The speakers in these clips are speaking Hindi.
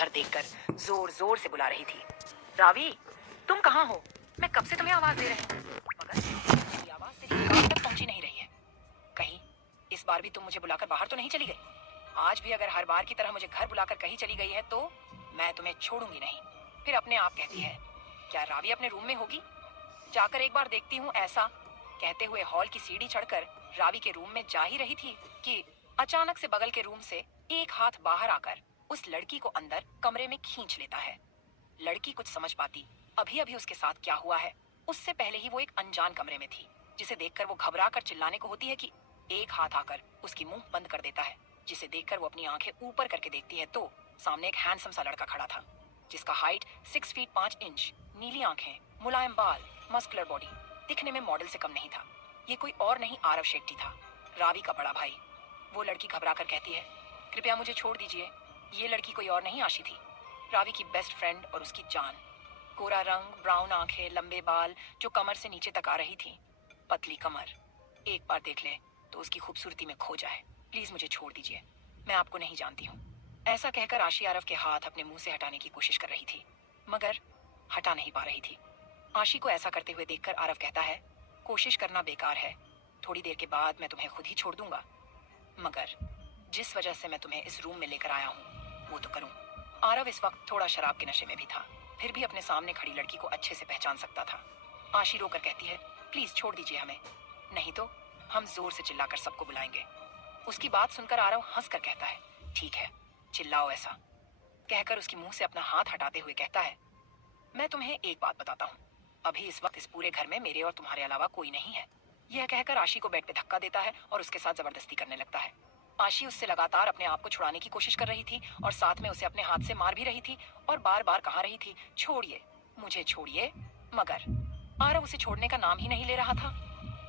उधर देखकर जोर जोर से बुला रही थी, रावी, तुम कहाँ हो? मैं कब से तुम्हें आवाज दे रही हूँ, मगर मेरी आवाज तेरी कान तक पहुंची नहीं रही है। कहीं इस बार भी तुम मुझे बुलाकर बाहर तो नहीं चली गई? आज भी अगर हर बार की तरह मुझे घर बुलाकर कहीं चली गई है तो मैं तुम्हें छोड़ूंगी नहीं। फिर अपने आप कहती है, क्या रावी अपने रूम में होगी? जाकर एक बार देखती हूँ। ऐसा कहते हुए हॉल की सीढ़ी चढ़कर रावी के रूम में जा ही रही थी कि अचानक से बगल के रूम से एक हाथ बाहर आकर उस लड़की को अंदर कमरे में खींच लेता है। लड़की कुछ समझ पाती अभी अभी उसके साथ क्या हुआ है उससे पहले ही वो एक अनजान कमरे में थी, जिसे देखकर वो घबरा कर चिल्लाने को होती है कि एक हाथ आकर उसकी मुंह बंद कर देता है, जिसे देखकर वो अपनी आंखें ऊपर करके देखती है तो सामने एक हैंडसम सा लड़का खड़ा था, जिसका हाइट 6 फीट 5 इंच, नीली आंखें, मुलायम बाल, मस्कुलर बॉडी, दिखने में मॉडल से कम नहीं था। ये कोई और नहीं आरव शेट्टी था, रावी का बड़ा भाई। वो लड़की घबरा कर कहती है, कृपया मुझे छोड़ दीजिए। ये लड़की कोई और नहीं आशी थी, रावी की बेस्ट फ्रेंड और उसकी जान। गोरा रंग, ब्राउन आंखें, लंबे बाल जो कमर से नीचे तक आ रही थी, पतली कमर। एक बार देख ले तो उसकी खूबसूरती में खो जाए। प्लीज मुझे छोड़ दीजिए, मैं आपको नहीं जानती हूँ। ऐसा कहकर आशी आरव के हाथ अपने मुंह से हटाने की कोशिश कर रही थी, मगर हटा नहीं पा रही थी। आशी को ऐसा करते हुए देखकर आरव कहता है, कोशिश करना बेकार है, थोड़ी देर के बाद मैं तुम्हें खुद ही छोड़ दूंगा, मगर जिस वजह से मैं तुम्हें इस रूम में लेकर आया हूँ वो तो करूँ। आरव इस वक्त थोड़ा शराब के नशे में भी था, फिर भी अपने सामने खड़ी लड़की को अच्छे से पहचान सकता था। आशी रोकर कहती है, प्लीज छोड़ दीजिए हमें, नहीं तो हम जोर से चिल्लाकर सबको बुलाएंगे। उसकी बात सुनकर आरव हंसकर कहता है, ठीक है, चिल्लाओ ऐसा। कहकर उसकी मुंह से अपना हाथ हटाते हुए कहता है, मैं तुम्हें एक बात बताता हूँ, अभी इस वक्त इस पूरे घर में मेरे और तुम्हारे अलावा कोई नहीं है। यह कहकर आशी को बेड पे धक्का देता है और उसके साथ जबरदस्ती करने लगता है। आशी उससे लगातार अपने आप को छुड़ाने की कोशिश कर रही थी और साथ में उसे अपने हाथ से मार भी रही थी और बार बार कहा रही थी, छोड़िए, मुझे छोड़िए, मगर आरव उसे छोड़ने का नाम ही नहीं ले रहा था।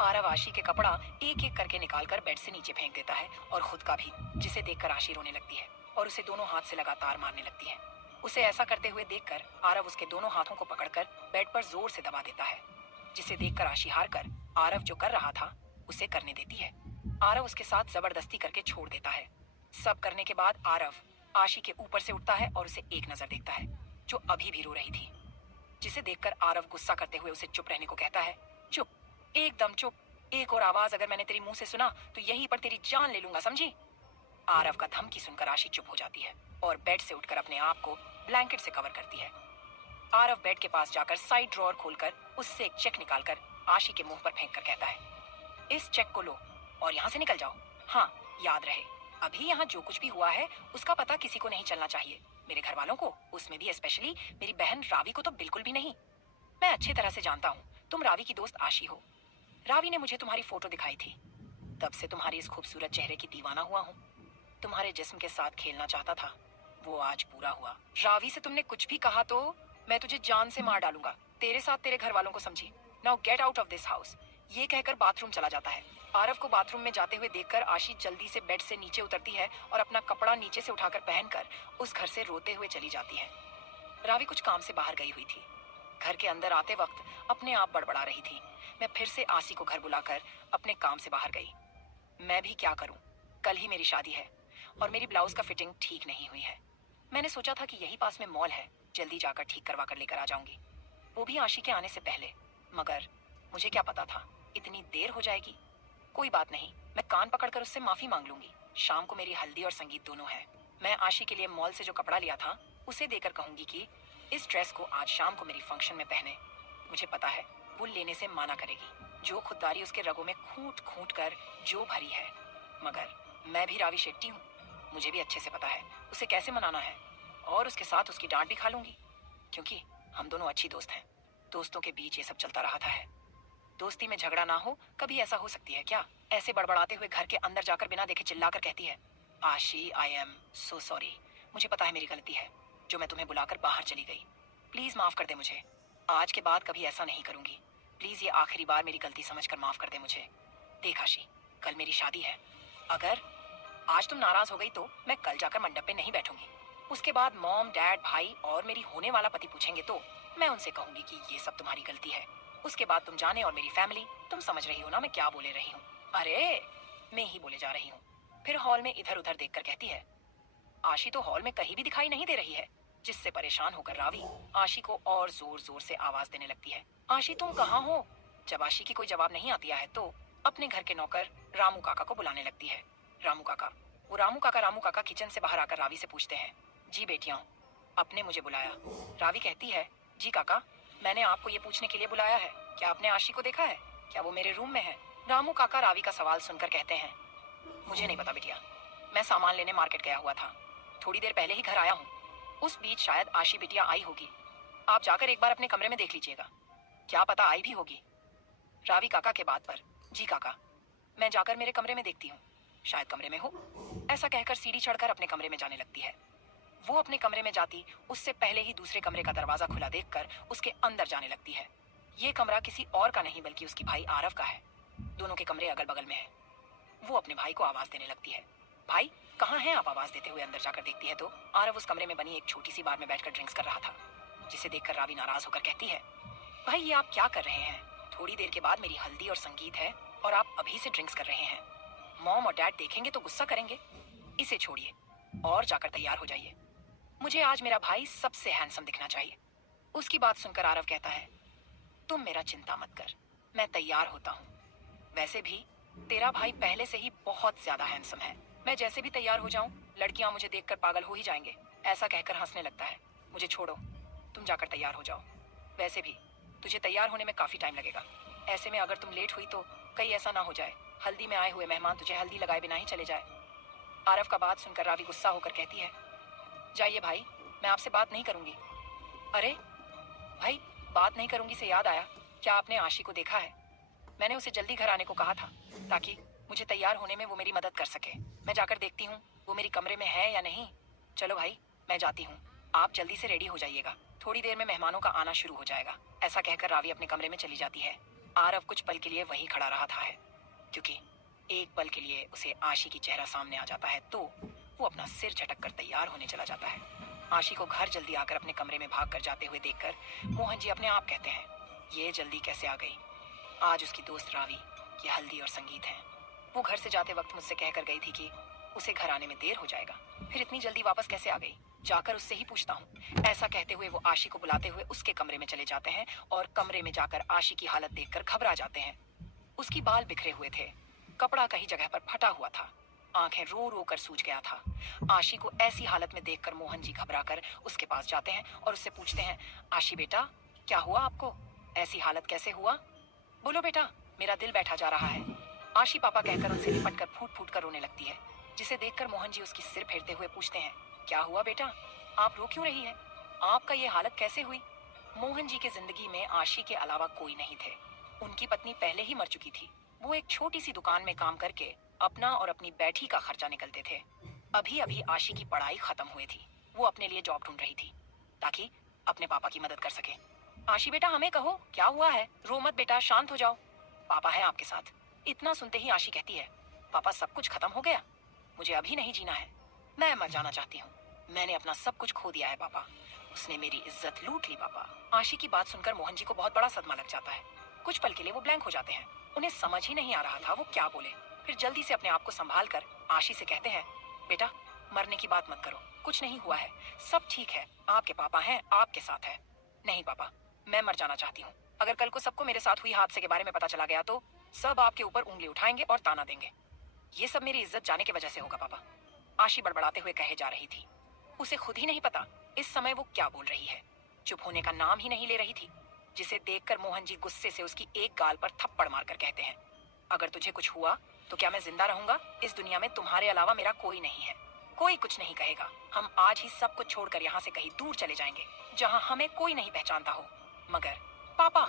आरव आशी के कपड़ा एक एक करके निकालकर बेड से नीचे फेंक देता है और खुद का भी, जिसे देखकर आशी रोने लगती है और उसे दोनों हाथ से लगातार मारने लगती है। उसे ऐसा करते हुए देखकर आरव उसके दोनों हाथों को पकड़कर बेड पर जोर से दबा देता है, जिसे देखकर आशी हार कर आरव जो कर रहा था उसे करने देती है। आरव उसके साथ जबरदस्ती करके छोड़ देता है। सब करने के बाद आरव आशी के ऊपर से उठता है और उसे एक नजर देखता है, जो अभी भी रो रही थी, जिसे देखकर आरव गुस्सा करते हुए उसे चुप रहने को कहता है। चुप, एकदम चुप। एक और आवाज अगर मैंने तेरी मुंह से सुना तो यहीं पर तेरी जान ले लूंगा, समझी? आरव का धमकी सुनकर आशी चुप हो जाती है और बेड से उठकर अपने आप को ब्लैंकेट से कवर करती है। आरव बेड के पास जाकर साइड ड्रॉअर खोलकर उससे एक चेक निकालकर आशी के मुंह पर फेंक कर कहता है, इस चेक को लो और यहाँ से निकल जाओ। हाँ, याद रहे, अभी यहाँ जो कुछ भी हुआ है उसका पता किसी को नहीं चलना चाहिए, मेरे घर वालों को, उसमें भी स्पेशली मेरी बहन रावी को तो बिल्कुल भी नहीं। मैं अच्छी तरह से जानता हूँ तुम रावी की दोस्त आशी हो। रावी ने मुझे तुम्हारी फोटो दिखाई थी, तब से तुम्हारी इस खूबसूरत चेहरे की दीवाना हुआ हूँ। तुम्हारे जिस्म के साथ खेलना चाहता था, वो आज पूरा हुआ। रावी से तुमने कुछ भी कहा तो मैं तुझे जान से मार डालूंगा, तेरे साथ तेरे घर वालों को, समझी? Now get out of this house. ये कहकर बाथरूम चला जाता है। आरव को बाथरूम में जाते हुए देखकर आशी जल्दी से बेड से नीचे उतरती है और अपना कपड़ा नीचे से उठाकर पहनकर उस घर से रोते हुए चली जाती है। रावी कुछ काम से बाहर गई हुई थी। घर के अंदर आते वक्त अपने आप बड़बड़ा रही थी, मैं फिर से आसी को घर बुलाकर अपने काम से बाहर गई। मैं भी क्या करूं, कल ही मेरी शादी है और मेरी ब्लाउज का फिटिंग ठीक नहीं हुई है। मैंने सोचा था कि यही पास में मॉल है, जल्दी जाकर ठीक करवा कर लेकर आ जाऊंगी, वो भी आशी के आने से पहले, मगर मुझे क्या पता था इतनी देर हो जाएगी। कोई बात नहीं, मैं कान पकड़कर उससे माफी मांग लूंगी। शाम को मेरी हल्दी और संगीत दोनों है। मैं आशी के लिए मॉल से जो कपड़ा लिया था उसे देकर कहूंगी कि इस ड्रेस को आज शाम को मेरी फंक्शन में पहने। मुझे पता है वो लेने से माना करेगी, जो खुददारी उसके रगों में खूंट खूंट कर जो भरी है, मगर मैं भी रावी शेट्टी हूँ, मुझे भी अच्छे से पता है उसे कैसे मनाना है, और उसके साथ उसकी डांट भी खा लूंगी, क्योंकि हम दोनों अच्छी दोस्त हैं। दोस्तों के बीच ये सब चलता रहा था। दोस्ती में झगड़ा ना हो, कभी ऐसा हो सकती है क्या? ऐसे बड़बड़ाते हुए घर के अंदर जाकर बिना देखे चिल्लाकर कहती है, आशी, आई एम सो सॉरी, मुझे पता है मेरी गलती है जो मैं तुम्हें बुलाकर बाहर चली गई। प्लीज माफ कर दे मुझे, आज के बाद कभी ऐसा नहीं करूंगी। प्लीज ये आखिरी बार मेरी गलती समझकर माफ कर दे मुझे। देख आशी, कल मेरी शादी है, अगर आज तुम नाराज हो गई तो मैं कल जाकर मंडप पे नहीं बैठूंगी। उसके बाद मॉम, डैड, भाई और मेरी होने वाला पति पूछेंगे तो मैं उनसे कहूंगी कि ये सब तुम्हारी गलती है। उसके बाद तुम जाने और मेरी फैमिली, तुम समझ रही हो ना मैं क्या बोले रही हूँ? अरे, मैं ही बोले जा रही हूँ। फिर हॉल में इधर उधर देखकर कहती है, आशी तो हॉल में कहीं भी दिखाई नहीं दे रही है। जिससे परेशान होकर रावी आशी को और जोर जोर से आवाज देने लगती है। आशी तुम कहाँ हो? जब आशी की कोई जवाब नहीं आती है तो अपने घर के नौकर रामू काका को बुलाने लगती है। रामू काका। वो रामू काका किचन से बाहर आकर रावी से पूछते हैं, जी बेटियां, आपने मुझे बुलाया? रावी कहती है, जी काका, मैंने आपको ये पूछने के लिए बुलाया है, क्या आपने आशी को देखा है? क्या वो मेरे रूम में है? रामू काका रावी का सवाल सुनकर कहते हैं, मुझे नहीं पता बिटिया, मैं सामान लेने मार्केट गया हुआ था, थोड़ी देर पहले ही घर आया हूँ। उस बीच शायद आशी बिटिया आई होगी, आप जाकर एक बार अपने कमरे में देख लीजिएगा, क्या पता आई भी होगी। रावी काका के बात पर, जी काका, मैं जाकर मेरे कमरे में देखती हूँ, शायद कमरे में हो। ऐसा कहकर सीढ़ी चढ़कर अपने कमरे में जाने लगती है। वो अपने कमरे में जाती उससे पहले ही दूसरे कमरे का दरवाजा खुला देखकर उसके अंदर जाने लगती है। ये कमरा किसी और का नहीं बल्कि उसकी भाई आरव का है। दोनों के कमरे अगल बगल में है। वो अपने भाई को आवाज देने लगती है, भाई कहाँ हैं आप? आवाज देते हुए अंदर जाकर देखती है तो आरव उस कमरे में बनी एक छोटी सी बार में बैठकर ड्रिंक्स कर रहा था, जिसे देखकर रावी नाराज होकर कहती है, भाई ये आप क्या कर रहे हैं? थोड़ी देर के बाद मेरी हल्दी और संगीत है और आप अभी से ड्रिंक्स कर रहे हैं। मॉम और डैड देखेंगे तो गुस्सा करेंगे। इसे छोड़िए और जाकर तैयार हो जाइए, मुझे आज मेरा भाई सबसे हैंडसम दिखना चाहिए। उसकी बात सुनकर आरव कहता है, तुम मेरा चिंता मत कर, मैं तैयार होता हूँ। वैसे भी तेरा भाई पहले से ही बहुत ज्यादा हैंडसम है, मैं जैसे भी तैयार हो जाऊं लड़कियां मुझे देखकर पागल हो ही जाएंगे। ऐसा कहकर हंसने लगता है। मुझे छोड़ो, तुम जाकर तैयार हो जाओ। वैसे भी तुझे तैयार होने में काफी टाइम लगेगा, ऐसे में अगर तुम लेट हुई तो कहीं ऐसा ना हो जाए हल्दी में आए हुए मेहमान तुझे हल्दी लगाए बिना ही चले जाए। आरव का बात सुनकर रावी गुस्सा होकर कहती है, जाइए भाई, मैं आपसे बात नहीं करूंगी। अरे भाई, बात नहीं करूंगी से याद आया, क्या आपने आशी को देखा है? मैंने उसे जल्दी घर आने को कहा था ताकि मुझे तैयार होने में वो मेरी मदद कर सके। मैं जाकर देखती हूँ वो मेरी कमरे में है या नहीं। चलो भाई, मैं जाती हूँ, आप जल्दी से रेडी हो जाइएगा, थोड़ी देर में मेहमानों का आना शुरू हो जाएगा। ऐसा कहकर रावी अपने कमरे में चली जाती है। आरव कुछ पल के लिए वहीं खड़ा रहा था है, क्योंकि एक पल के लिए उसे आशी की चेहरा सामने आ जाता है तो वो अपना सिर झटक कर तैयार होने चला जाता है। आशी को घर जल्दी आकर अपने कमरे में भाग कर जाते हुए देखकर मोहन जी अपने आप कहते हैं, ये जल्दी कैसे आ गई? आज उसकी दोस्त रावी, ये हल्दी और संगीत है। वो घर से जाते वक्त मुझसे कहकर गई थी कि उसे घर आने में देर हो जाएगा, फिर इतनी जल्दी वापस कैसे आ गई? जाकर उससे ही पूछता हूँ। ऐसा कहते हुए वो आशी को बुलाते हुए उसके कमरे में चले जाते हैं और कमरे में जाकर आशी की हालत देखकर घबरा जाते हैं। उसकी बाल बिखरे हुए थे, कपड़ा कहीं जगह पर फटा हुआ था, आंखें रो रो कर सूज गया था। आशी को ऐसी हालत में देखकर मोहन जी घबरा कर उसके पास जाते हैं और उससे पूछते हैं, आशी बेटा, क्या हुआ आपको? ऐसी हालत कैसे हुआ? बोलो बेटा, मेरा दिल बैठा जा रहा है। आशी पापा कहकर उनसे लिपट कर फूट फूट कर रोने लगती है, जिसे देखकर मोहन जी उसकी सिर फेरते हुए पूछते हैं, क्या हुआ बेटा, आप रो क्यों रही है? आपका ये हालत कैसे हुई? मोहन जी की जिंदगी में आशी के अलावा कोई नहीं थे। उनकी पत्नी पहले ही मर चुकी थी। वो एक छोटी सी दुकान में काम करके अपना और अपनी बैठी का खर्चा निकलते थे। अभी अभी आशी की पढ़ाई खत्म हुई थी। वो अपने लिए जॉब ढूंढ रही थी ताकि अपने पापा की मदद कर सके। आशी बेटा, हमें कहो क्या हुआ है? रो मत बेटा, शांत हो जाओ, पापा है आपके साथ। इतना सुनते ही आशी कहती है, पापा सब कुछ खत्म हो गया, मुझे अभी नहीं जीना है, मैं मर जाना चाहती हूँ। मैंने अपना सब कुछ खो दिया है पापा, उसने मेरी इज्जत लूट ली पापा। आशी की बात सुनकर मोहन जी को बहुत बड़ा सदमा लग जाता है। कुछ पल के लिए वो ब्लैंक हो जाते हैं, उन्हें समझ ही नहीं आ रहा था वो क्या बोले। फिर जल्दी से अपने आप को संभाल कर आशी से कहते हैं, बेटा मरने की बात मत करो, कुछ नहीं हुआ है, सब ठीक है, आपके पापा हैं, आपके साथ है। नहीं पापा, मैं मर जाना चाहती हूँ। अगर कल को सबको मेरे साथ हुई हादसे के बारे में पता चला गया तो सब आपके ऊपर उंगली उठाएंगे और ताना देंगे। ये सब मेरी इज्जत जाने की वजह से होगा पापा। आशी बड़बड़ाते हुए कहे जा रही थी। उसे खुद ही नहीं पता इस समय वो क्या बोल रही है। चुप होने का नाम ही नहीं ले रही थी, जिसे देखकर मोहन जी गुस्से से उसकी एक गाल पर थप्पड़ मारकर कहते हैं, अगर तुझे कुछ हुआ तो क्या मैं जिंदा रहूंगा? इस दुनिया में तुम्हारे अलावा मेरा कोई नहीं है, कोई कुछ नहीं कहेगा। हम आज ही सब कुछ छोड़कर यहाँ से कहीं दूर चले जाएंगे जहाँ हमें कोई नहीं पहचानता हो। मगर पापा,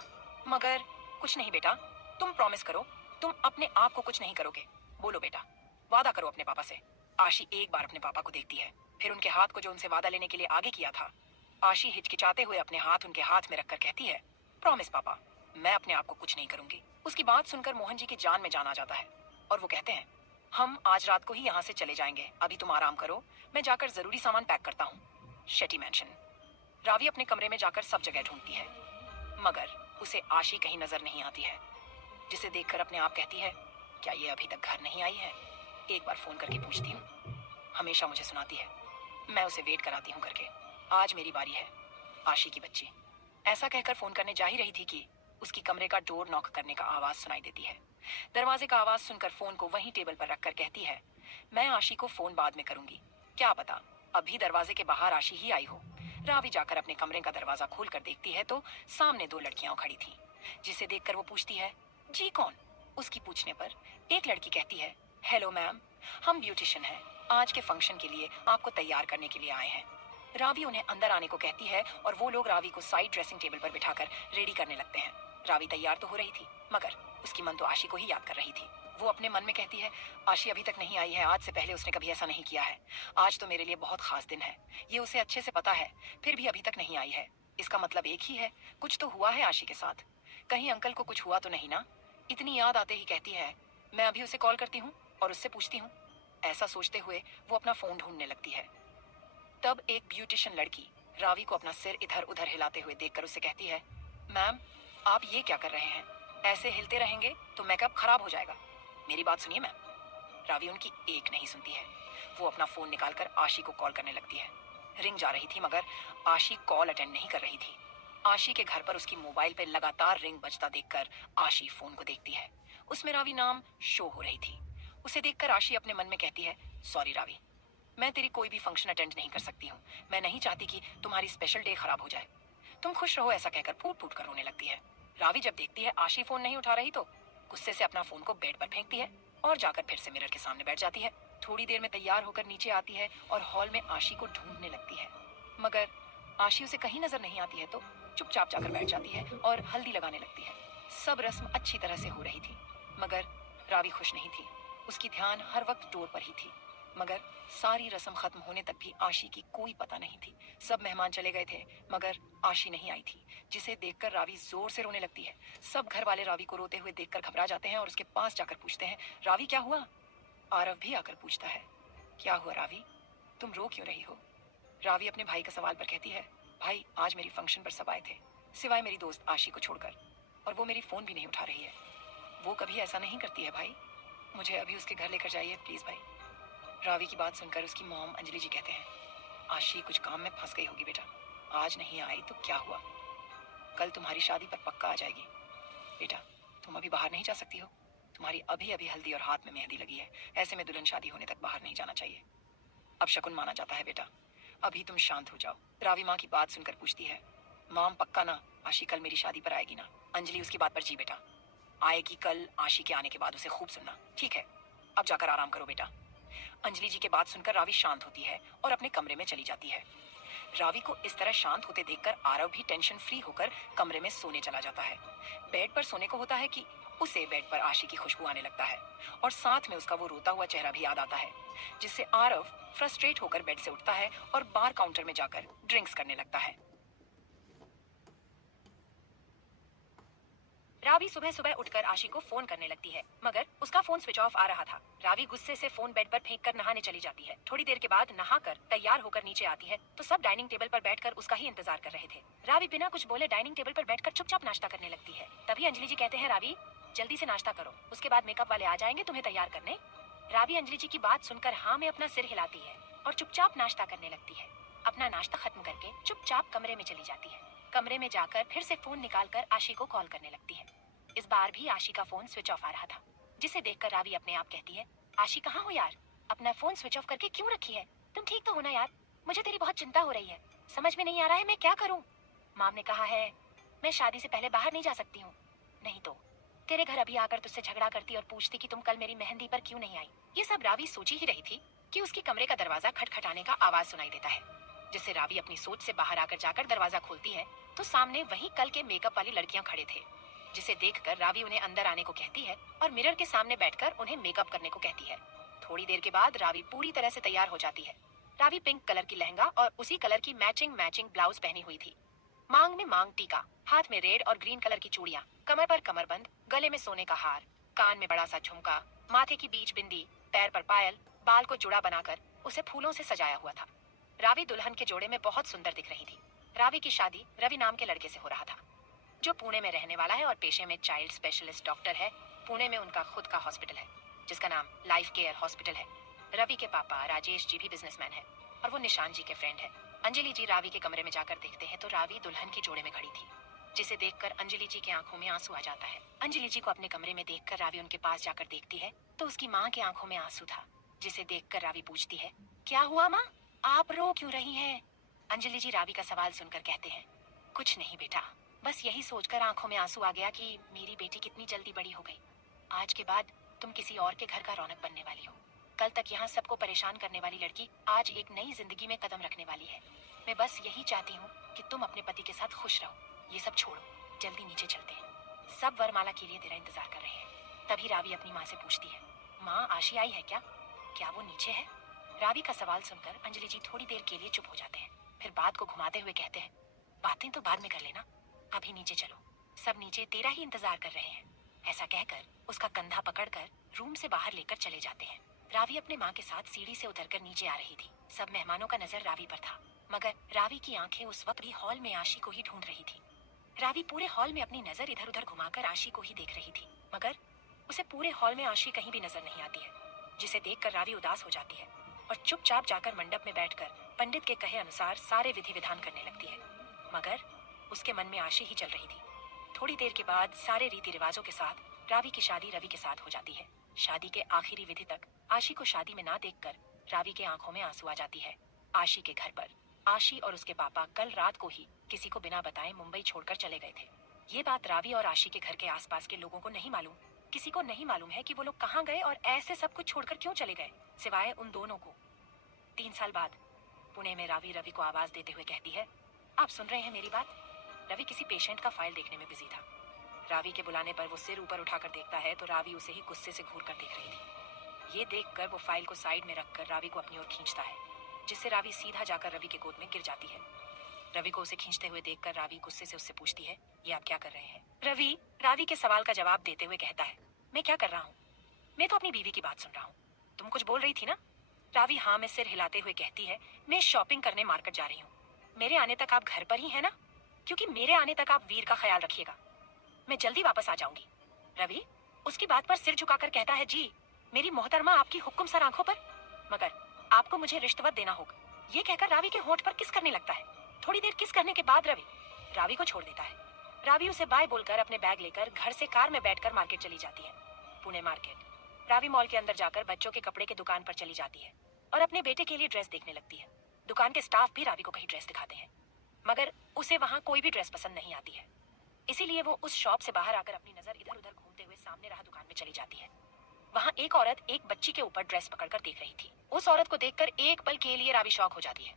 मगर कुछ नहीं बेटा, तुम प्रॉमिस करो, तुम अपने आप को कुछ नहीं करोगे। बोलो बेटा, वादा करो अपने पापा से। आशी एक बार अपने पापा को देखती है, फिर उनके हाथ को जो उनसे वादा लेने के लिए आगे किया था। आशी हिचकिचाते हुए अपने हाथ उनके हाथ में रखकर कहती है, प्रॉमिस पापा, मैं अपने आप को कुछ नहीं करूंगी। उसकी बात सुनकर मोहन जी की जान में जान आ जाता है और वो कहते हैं, हम आज रात को ही यहाँ से चले जाएंगे, अभी तुम आराम करो, मैं जाकर जरूरी सामान पैक करता हूँ। शेटी मैंशन। रावी अपने कमरे में जाकर सब जगह ढूंढती है, मगर उसे आशी कहीं नजर नहीं आती है, जिसे देखकर अपने आप कहती है, क्या ये अभी तक घर नहीं आई है? एक बार फोन करके पूछती हूँ, हमेशा मुझे सुनाती है, मैं उसे वेट कराती हूँ करके। आज मेरी बारी है, आशी की बच्ची। ऐसा कहकर फोन करने जा ही रही थी कि उसकी कमरे का डोर नॉक करने का आवाज सुनाई देती है। दरवाजे का आवाज सुनकर फोन को वहीं टेबल पर रखकर कहती है, मैं आशी को फोन बाद में करूंगी। क्या पता अभी दरवाजे के बाहर आशी ही आई हो। रावी जाकर अपने कमरे का दरवाजा खोलकर देखती है तो सामने दो लड़कियां खड़ी थी, जिसे देखकर वो पूछती है, जी कौन? उसकी पूछने पर एक लड़की कहती है, हेलो मैम, हम ब्यूटिशियन हैं, आज के फंक्शन के लिए आपको तैयार करने के लिए आए हैं। रावी उन्हें अंदर आने को कहती है और वो लोग रावी को साइड ड्रेसिंग टेबल पर बिठाकर रेडी करने लगते हैं। रावी तैयार तो हो रही थी, मगर उसकी मन तो आशी को ही याद कर रही थी। वो अपने मन में कहती है, आशी अभी तक नहीं आई है, आज से पहले उसने कभी ऐसा नहीं किया है। आज तो मेरे लिए बहुत खास दिन है, ये उसे अच्छे से पता है, फिर भी अभी तक नहीं आई है। इसका मतलब एक ही है, कुछ तो हुआ है आशी के साथ। कहीं अंकल को कुछ हुआ तो नहीं ना? इतनी याद आते ही कहती है, मैं अभी उसे कॉल करती हूँ और उससे पूछती हूँ। ऐसा सोचते हुए वो अपना फोन ढूंढने लगती है। तब एक ब्यूटिशियन लड़की रावी को अपना सिर इधर उधर हिलाते हुए देखकर उससे कहती है, मैम आप ये क्या कर रहे हैं? ऐसे हिलते रहेंगे तो मेकअप खराब हो जाएगा। मेरी बात सुनिए मैम। रावी उनकी एक नहीं सुनती है। वो अपना फोन निकालकर आशी को कॉल करने लगती है। रिंग जा रही थी मगर आशी कॉल अटेंड नहीं कर रही थी। आशी के घर पर उसकी मोबाइल पे लगातार रिंग बजता देखकर आशी फोन को देखती है। उसमें रावी नाम शो हो रही थी। उसे देखकर आशी अपने मन में कहती है, सॉरी रावी, मैं तेरी कोई भी फंक्शन अटेंड नहीं कर सकती हूँ। मैं नहीं चाहती कि तुम्हारी स्पेशल डे खराब हो जाए। तुम खुश रहो, ऐसा कहकर फूट फूट कर रोने लगती है। रावी जब देखती है आशी फोन नहीं उठा रही तो गुस्से से अपना फोन को बेड पर फेंकती है और जाकर फिर से मिरर के सामने बैठ जाती है। थोड़ी देर में तैयार होकर नीचे आती है और हॉल में आशी को ढूंढने लगती है, मगर आशी उसे कहीं नजर नहीं आती है तो चुपचाप जाकर बैठ जाती है और हल्दी लगाने लगती है। सब रस्म अच्छी तरह से हो रही थी, मगर रावी खुश नहीं थी। उसकी ध्यान हर वक्त डोर पर ही थी, मगर सारी रस्म खत्म होने तक भी आशी की कोई पता नहीं थी। सब मेहमान चले गए थे मगर आशी नहीं आई थी, जिसे देखकर रावी जोर से रोने लगती है। सब घर वाले रावी को रोते हुए देखकर घबरा जाते हैं और उसके पास जाकर पूछते हैं, रावी क्या हुआ? आरव भी आकर पूछता है, क्या हुआ रावी, तुम रो क्यों रही हो? रावी अपने भाई का सवाल पर कहती है, भाई आज मेरी फंक्शन पर सब आए थे सिवाय मेरी दोस्त आशी को छोड़कर, और वो मेरी फोन भी नहीं उठा रही है। वो कभी ऐसा नहीं करती है भाई, मुझे अभी उसके घर लेकर जाइए प्लीज भाई। रावी की बात सुनकर उसकी मॉम अंजलि जी कहते हैं, आशी कुछ काम में फंस गई होगी बेटा, आज नहीं आई तो क्या हुआ, कल तुम्हारी शादी पर पक्का आ जाएगी। बेटा तुम अभी बाहर नहीं जा सकती हो, तुम्हारी अभी अभी हल्दी और हाथ में मेहंदी लगी है, ऐसे में दुल्हन शादी होने तक बाहर नहीं जाना चाहिए। अब शकुन माना जाता है बेटा, अभी तुम शांत हो जाओ। रावी माँ की बात सुनकर पूछती है, माम पक्का ना, आशी कल मेरी शादी पर आएगी ना? अंजलि उसकी बात पर, जी बेटा आएगी, कल आशी के आने के बाद उसे खूब सुनना, ठीक है? अब जाकर आराम करो बेटा। अंजलि जी की बात सुनकर रावी शांत होती है और अपने कमरे में चली जाती है। रावी को इस तरह शांत होते देखकर आरव भी टेंशन फ्री होकर कमरे में सोने चला जाता है। बेड पर सोने को होता है कि उसे बेड पर आशी की खुशबू आने लगता है और साथ में उसका वो रोता हुआ चेहरा भी याद आता है, जिससे आरव फ्रस्ट्रेट होकर बेड से उठता है और बार काउंटर में जाकर ड्रिंक्स करने लगता है। रावी सुबह सुबह उठकर आशी को फोन करने लगती है, मगर उसका फोन स्विच ऑफ आ रहा था। रावी गुस्से से फोन बेड पर फेंककर नहाने चली जाती है। थोड़ी देर के बाद नहाकर तैयार होकर नीचे आती है तो सब डाइनिंग टेबल पर बैठकर उसका ही इंतजार कर रहे थे। रावी बिना कुछ बोले डाइनिंग टेबल पर बैठकर चुपचाप नाश्ता करने लगती है। तभी अंजलि जी कहते हैं, रावी जल्दी से नाश्ता करो, उसके बाद मेकअप वाले आ जाएंगे तुम्हें तैयार करने। रावी अंजलि जी की बात सुनकर हाँ में अपना सिर हिलाती है और चुपचाप नाश्ता करने लगती है। अपना नाश्ता खत्म करके चुपचाप कमरे में चली जाती है। कमरे में जाकर फिर से फोन निकालकर आशी को कॉल करने लगती है। इस बार भी आशी का फोन स्विच ऑफ आ रहा था, जिसे देखकर रावी अपने आप कहती है, आशी कहाँ हो यार, अपना फोन स्विच ऑफ करके क्यों रखी है? तुम ठीक तो हो ना यार? मुझे तेरी बहुत चिंता हो रही है, समझ में नहीं आ रहा है मैं क्या करूं। माम ने कहा है मैं शादी से पहले बाहर नहीं जा सकती हूँ, नहीं तो तेरे घर अभी आकर तुझसे झगड़ा करती और पूछती कि तुम कल मेरी मेहंदी पर क्यों नहीं आई। ये सब रावी सोची ही रही थी कि उसके कमरे का दरवाजा खटखटाने का आवाज सुनाई देता है, जिससे रावी अपनी सोच से बाहर आकर जाकर दरवाजा खोलती है तो सामने वही कल के मेकअप वाली लड़कियां खड़े थे, जिसे देखकर रावी उन्हें अंदर आने को कहती है और मिरर के सामने बैठकर उन्हें मेकअप करने को कहती है। थोड़ी देर के बाद रावी पूरी तरह से तैयार हो जाती है। रावी पिंक कलर की लहंगा और उसी कलर की मैचिंग ब्लाउज पहनी हुई थी। मांग में मांग टीका, हाथ में रेड और ग्रीन कलर की चूड़ियां, कमर पर कमरबंद, गले में सोने का हार, कान में बड़ा सा झुमका, माथे की बीच बिंदी, पैर पर पायल, बाल को जुड़ा बनाकर उसे फूलों से सजाया हुआ था। रावी दुल्हन के जोड़े में बहुत सुंदर दिख रही थी। रावी की शादी रवि नाम के लड़के से हो रहा था, जो पुणे में रहने वाला है और पेशे में चाइल्ड स्पेशलिस्ट डॉक्टर है। पुणे में उनका खुद का हॉस्पिटल है, जिसका नाम लाइफ केयर हॉस्पिटल है। रवि के पापा राजेश जी भी बिजनेसमैन है और वो निशान जी के फ्रेंड है। अंजलि जी रावी के कमरे में जाकर देखते हैं तो रावी दुल्हन की जोड़े में खड़ी थी, जिसे देखकर अंजलि जी की आंखों में आंसू आ जाता है। अंजलि जी को अपने कमरे में देखकर रावी उनके पास जाकर देखती है तो उसकी माँ की आंखों में आंसू था, जिसे देखकर रावी पूछती है, क्या हुआ माँ, आप रो क्यों रही हैं? अंजलि जी रावी का सवाल सुनकर कहते हैं, कुछ नहीं बेटा, बस यही सोचकर आंखों में आंसू आ गया कि मेरी बेटी कितनी जल्दी बड़ी हो गई। आज के बाद तुम किसी और के घर का रौनक बनने वाली हो। कल तक यहाँ सबको परेशान करने वाली लड़की आज एक नई जिंदगी में कदम रखने वाली है। मैं बस यही चाहती हूँ कि तुम अपने पति के साथ खुश रहो। ये सब छोड़ो, जल्दी नीचे चलते हैं। सब वरमाला के लिए तेरा इंतजार कर रहे हैं। तभी रावी अपनी माँ से पूछती है, माँ आशी आई है क्या? क्या वो नीचे है? रावी का सवाल सुनकर अंजलि जी थोड़ी देर के लिए चुप हो जाते हैं, फिर बात को घुमाते हुए कहते हैं, बातें तो बाद में कर लेना, अभी नीचे चलो, सब नीचे तेरा ही इंतजार कर रहे हैं। ऐसा कहकर उसका कंधा पकड़कर रूम से बाहर लेकर चले जाते हैं। रावी अपने माँ के साथ सीढ़ी से उतरकर नीचे आ रही थी। सब मेहमानों का नजर रावी पर था, मगर रावी की आंखें उस वक्त भी हॉल में आशी को ही ढूंढ रही थी। रावी पूरे हॉल में अपनी नजर इधर उधर घुमाकर आशी को ही देख रही थी, मगर उसे पूरे हॉल में आशी कहीं भी नजर नहीं आती है, जिसे देखकर रावी उदास हो जाती है और चुपचाप जाकर मंडप में बैठकर पंडित के कहे अनुसार सारे विधि विधान करने लगती है। मगर उसके मन में आशी ही चल रही थी। थोड़ी देर के बाद सारे रीति रिवाजों के साथ रावी की शादी रवि के साथ हो जाती है। शादी के आखिरी विधि तक आशी को शादी में ना देखकर रावी के आंखों में आंसू आ जाती है। आशी के घर पर आशी और उसके पापा कल रात को ही किसी को बिना बताए मुंबई छोड़कर चले गए थे। ये बात रावी और आशी के घर के आसपास के लोगों को नहीं मालूम। किसी को नहीं मालूम है कि वो लोग कहाँ गए और ऐसे सब कुछ छोड़कर क्यों चले गए, सिवाय उन दोनों को। 3 साल बाद पुणे में रावी रवि को आवाज देते हुए कहती है, आप सुन रहे हैं मेरी बात? रवि किसी पेशेंट का फाइल देखने में बिजी था। रावी के बुलाने पर वो सिर ऊपर उठाकर देखता है तो रावी उसे ही गुस्से से घूर कर देख रही थी। ये देखकर वो फाइल को साइड में रखकर रावी को अपनी ओर खींचता है, जिससे रावी सीधा जाकर रवि के गोद में गिर जाती है। रवि को उसे खींचते हुए देखकर रावी गुस्से से उससे पूछती है, ये आप क्या कर रहे हैं? रवि रावी के सवाल का जवाब देते हुए कहता है, मैं क्या कर रहा हूँ? मैं तो अपनी बीवी की बात सुन रहा हूँ। तुम कुछ बोल रही थी ना? रावी हाँ में सिर हिलाते हुए कहती है, मैं शॉपिंग करने मार्केट जा रही हूँ। मेरे आने तक आप घर पर ही है ना? क्योंकि मेरे आने तक आप वीर का ख्याल रखिएगा, मैं जल्दी वापस आ जाऊंगी। रवि उसकी बात पर सिर झुकाकर कहता है, जी मेरी मोहतरमा आपकी हुक्म सर आंखों पर, मगर आपको मुझे रिश्वत देना होगा। ये कहकर रावी के होंठ पर किस करने लगता है। थोड़ी देर किस करने के बाद रवि रावी को छोड़ देता है। रावी उसे बाय बोलकर अपने बैग लेकर घर से कार में बैठकर मार्केट चली जाती है। पुणे मार्केट। रावी मॉल के अंदर जाकर बच्चों के कपड़े की दुकान पर चली जाती है और अपने बेटे के लिए ड्रेस देखने लगती है। दुकान के स्टाफ भी रावी को कहीं ड्रेस दिखाते हैं, मगर उसे वहाँ कोई भी ड्रेस पसंद नहीं आती है। इसीलिए वो उस शॉप से बाहर आकर अपनी नजर इधर उधर घूमते हुए सामने रहा दुकान में चली जाती है। वहाँ एक औरत एक बच्ची के ऊपर ड्रेस पकड़कर देख रही थी। उस औरत को देखकर एक पल के लिए रावी शॉक हो जाती है,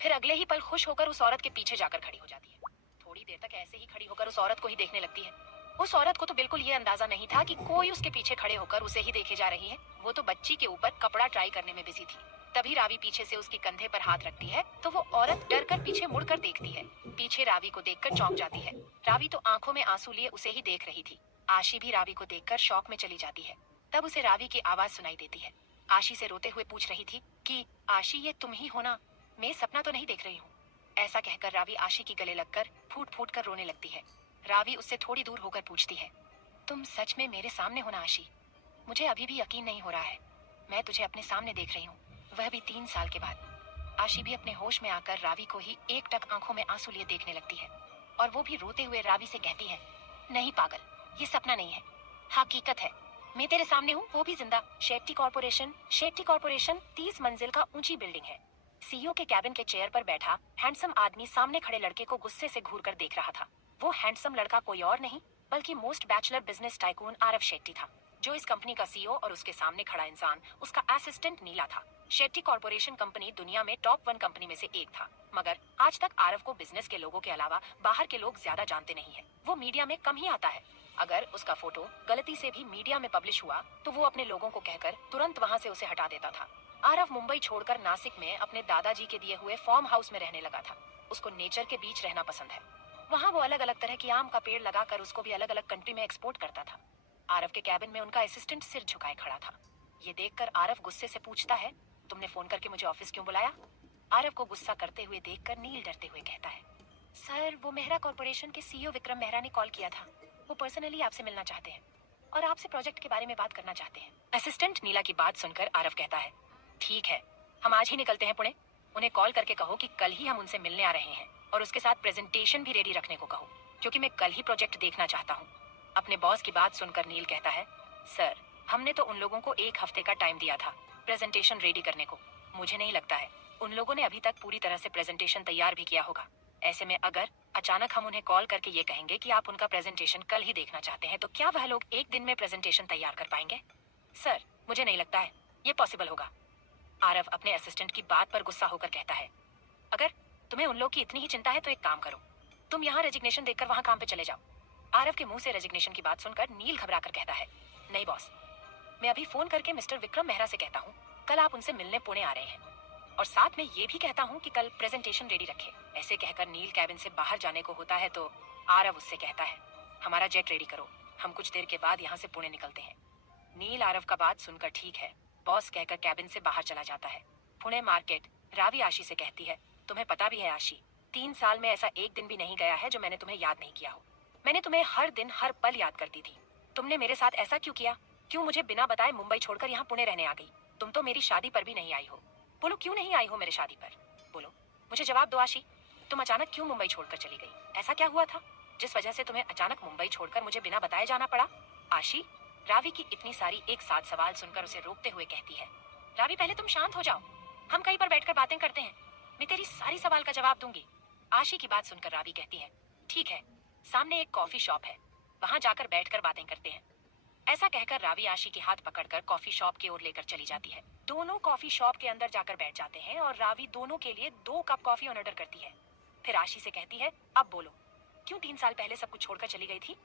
फिर अगले ही पल खुश होकर उस औरत के पीछे जाकर खड़ी हो जाती है। थोड़ी देर तक ऐसे ही खड़ी होकर उस औरत को ही देखने लगती है। उस औरत को तो बिल्कुल ये अंदाजा नहीं था कि कोई उसके पीछे खड़े होकर उसे ही देखे जा रही है। वो तो बच्ची के ऊपर कपड़ा ट्राई करने में बिजी थी। तभी रावी पीछे से उसके कंधे पर हाथ रखती है तो वो औरत डर कर पीछे मुड़कर देखती है। पीछे रावी को देखकर चौंक जाती है। रावी तो आंखों में आंसू लिए उसे ही देख रही थी। आशी भी रावी को देखकर शौक में चली जाती है। तब उसे रावी की आवाज सुनाई देती है। आशी से रोते हुए पूछ रही थी कि आशी ये तुम ही हो ना? मैं सपना तो नहीं देख रही हूँ। ऐसा कहकर रावी आशी की गले लगकर फूट फूट कर रोने लगती है। रावी उससे थोड़ी दूर होकर पूछती है, तुम सच में मेरे सामने हो ना आशी? मुझे अभी भी यकीन नहीं हो रहा है, मैं तुझे अपने सामने देख रही हूँ, वह भी 3 साल के बाद। आशी भी अपने होश में आकर रावी को ही एकटक आंखों में आंसू लिए देखने लगती है और वो भी रोते हुए रावी से कहती है, नहीं पागल, ये सपना नहीं है, हकीकत है। मैं तेरे सामने हूँ, वो भी जिंदा। शेट्टी कॉर्पोरेशन 30 मंजिल का ऊंची बिल्डिंग है। सीईओ के कैबिन के चेयर पर बैठा हैंडसम आदमी सामने खड़े लड़के को गुस्से से घूर कर देख रहा था। वो हैंडसम लड़का कोई और नहीं बल्कि most bachelor business tycoon Aarav Shetty था, जो इस कंपनी का सीईओ और उसके सामने खड़ा इंसान उसका असिस्टेंट नीला था। शेट्टी कॉर्पोरेशन कंपनी दुनिया में टॉप 1 कंपनी में से एक था, मगर आज तक आरव को बिजनेस के लोगों के अलावा बाहर के लोग ज्यादा जानते नहीं है। वो मीडिया में कम ही आता है। अगर उसका फोटो गलती से भी मीडिया में पब्लिश हुआ तो वो अपने लोगों को कहकर तुरंत वहाँ से उसे हटा देता था। आरव मुंबई छोड़कर नासिक में अपने दादाजी के दिए हुए फार्म हाउस में रहने लगा था। उसको नेचर के बीच रहना पसंद है। वहाँ वो अलग अलग तरह की आम का पेड़ लगाकर उसको भी अलग अलग कंट्री में एक्सपोर्ट करता था। आरव के कैबिन में उनका असिस्टेंट सिर झुकाए खड़ा था। ये देखकर आरव गुस्से से पूछता है, तुमने फोन करके मुझे ऑफिस क्यों बुलाया? आरव को गुस्सा करते हुए देखकर नील डरते हुए कहता है, सर वो मेहरा कॉर्पोरेशन के सीईओ विक्रम मेहरा ने कॉल किया था। वो पर्सनली आपसे मिलना चाहते हैं और आपसे प्रोजेक्ट के बारे में बात करना चाहते हैं। असिस्टेंट नीला की बात सुनकर आरव कहता है, ठीक है, हम आज ही निकलते हैं पुणे। उन्हें कॉल करके कहो कि कल ही हम उनसे मिलने आ रहे हैं और उसके साथ प्रेजेंटेशन भी रेडी रखने को कहो, क्योंकि मैं कल ही प्रोजेक्ट देखना चाहता हूँ। अपने बॉस की बात सुनकर नील कहता है, सर, हमने तो उन लोगों को 1 हफ्ते का टाइम दिया था प्रेजेंटेशन रेडी करने को। मुझे नहीं लगता है उन लोगों ने अभी तक पूरी तरह से प्रेजेंटेशन तैयार भी किया होगा। ऐसे में अगर अचानक हम उन्हें कॉल करके ये कहेंगे कि आप उनका प्रेजेंटेशन कल ही देखना चाहते हैं, तो क्या वह लोग 1 दिन में प्रेजेंटेशन तैयार कर पाएंगे? सर, मुझे नहीं लगता है ये पॉसिबल होगा। आरव अपने असिस्टेंट की बात पर गुस्सा होकर कहता है, अगर तुम्हें उन लोग की इतनी ही चिंता है तो एक काम करो, तुम यहाँ रेजिग्नेशन देकर वहाँ काम पे चले जाओ। आरव के मुंह से रेजिग्नेशन की बात सुनकर नील घबरा कर कहता है, नहीं बॉस, मैं अभी फोन करके मिस्टर विक्रम मेहरा से कहता हूँ कल आप उनसे मिलने पुणे आ रहे हैं, और साथ में ये भी कहता हूँ कि कल प्रेजेंटेशन रेडी रखे। ऐसे कहकर नील कैबिन से बाहर जाने को होता है तो आरव उससे कहता है, हमारा जेट रेडी करो, हम कुछ देर के बाद यहाँ से पुणे निकलते हैं। नील आरव का बात सुनकर ठीक है बॉस कहकर कैबिन से बाहर चला जाता है। पुणे मार्केट। रावी आशी से कहती है, तुम्हें पता भी है आशी, 3 साल में ऐसा एक दिन भी नहीं गया है जो मैंने तुम्हें याद नहीं किया हो। मैंने तुम्हें हर दिन हर पल याद करती थी। तुमने मेरे साथ ऐसा क्यों किया? क्यों मुझे बिना बताए मुंबई छोड़कर यहाँ पुणे रहने आ गई? तुम तो मेरी शादी पर भी नहीं आई हो। बोलो क्यों नहीं आई हो मेरे शादी पर? बोलो, मुझे जवाब दो आशी। तुम अचानक क्यों मुंबई छोड़कर चली गई? ऐसा क्या हुआ था जिस वजह से तुम्हें अचानक मुंबई छोड़कर मुझे बिना बताए जाना पड़ा? आशी रावी की इतनी सारी एक साथ सवाल सुनकर उसे रोकते हुए कहती है, रावी पहले तुम शांत हो जाओ, हम कहीं पर बैठकर बातें करते हैं, मैं तेरी सारी सवाल का जवाब दूंगी। आशी की बात सुनकर रावी कहती है, ठीक है, सामने एक कॉफी शॉप है, वहां जाकर बैठकर बातें करते हैं। ऐसा कहकर रावी आशी के हाथ पकड़कर कॉफी शॉप की ओर लेकर चली जाती है। दोनों कॉफी शॉप के अंदर जाकर बैठ जाते हैं और रावी दोनों के लिए 2 कप कॉफी ऑर्डर करती है। फिर आशी से कहती है, अब बोलो, क्यों 3 साल पहले सब कुछ छोड़कर चली गई थी?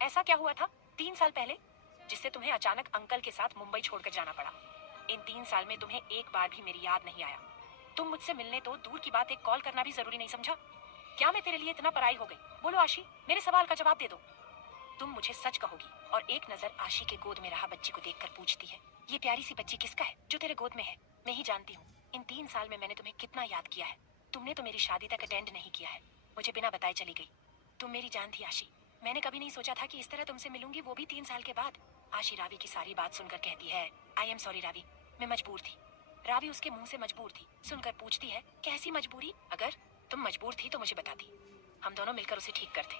ऐसा क्या हुआ था 3 साल पहले जिससे तुम्हें अचानक अंकल के साथ मुंबई छोड़कर जाना पड़ा? इन 3 साल में तुम्हें एक बार भी मेरी याद नहीं आया। तुम मुझसे मिलने तो दूर की बात, एक कॉल करना भी जरूरी नहीं समझा? क्या मैं तेरे लिए इतना पराई हो गई? बोलो आशी, मेरे सवाल का जवाब दे दो। तुम मुझे सच कहोगी? और एक नजर आशी के गोद में रहा बच्ची को देखकर पूछती है, ये प्यारी सी बच्ची किसका है जो तेरे गोद में है? मैं ही जानती हूँ इन 3 साल में मैंने तुम्हें कितना याद किया है। तुमने तो मेरी शादी तक अटेंड नहीं किया है, मुझे बिना बताए चली गई। तुम मेरी जान थी आशी, मैंने कभी नहीं सोचा था कि इस तरह तुमसे मिलूंगी, वो भी 3 साल के बाद। आशी रावी की सारी बात सुनकर कहती है, आई एम सॉरी रावी, मैं मजबूर थी। रावी उसके मुंह से मजबूर थी सुनकर पूछती है, कैसी मजबूरी? अगर तुम मजबूर थी तो मुझे बताती, हम दोनों मिलकर उसे ठीक करते,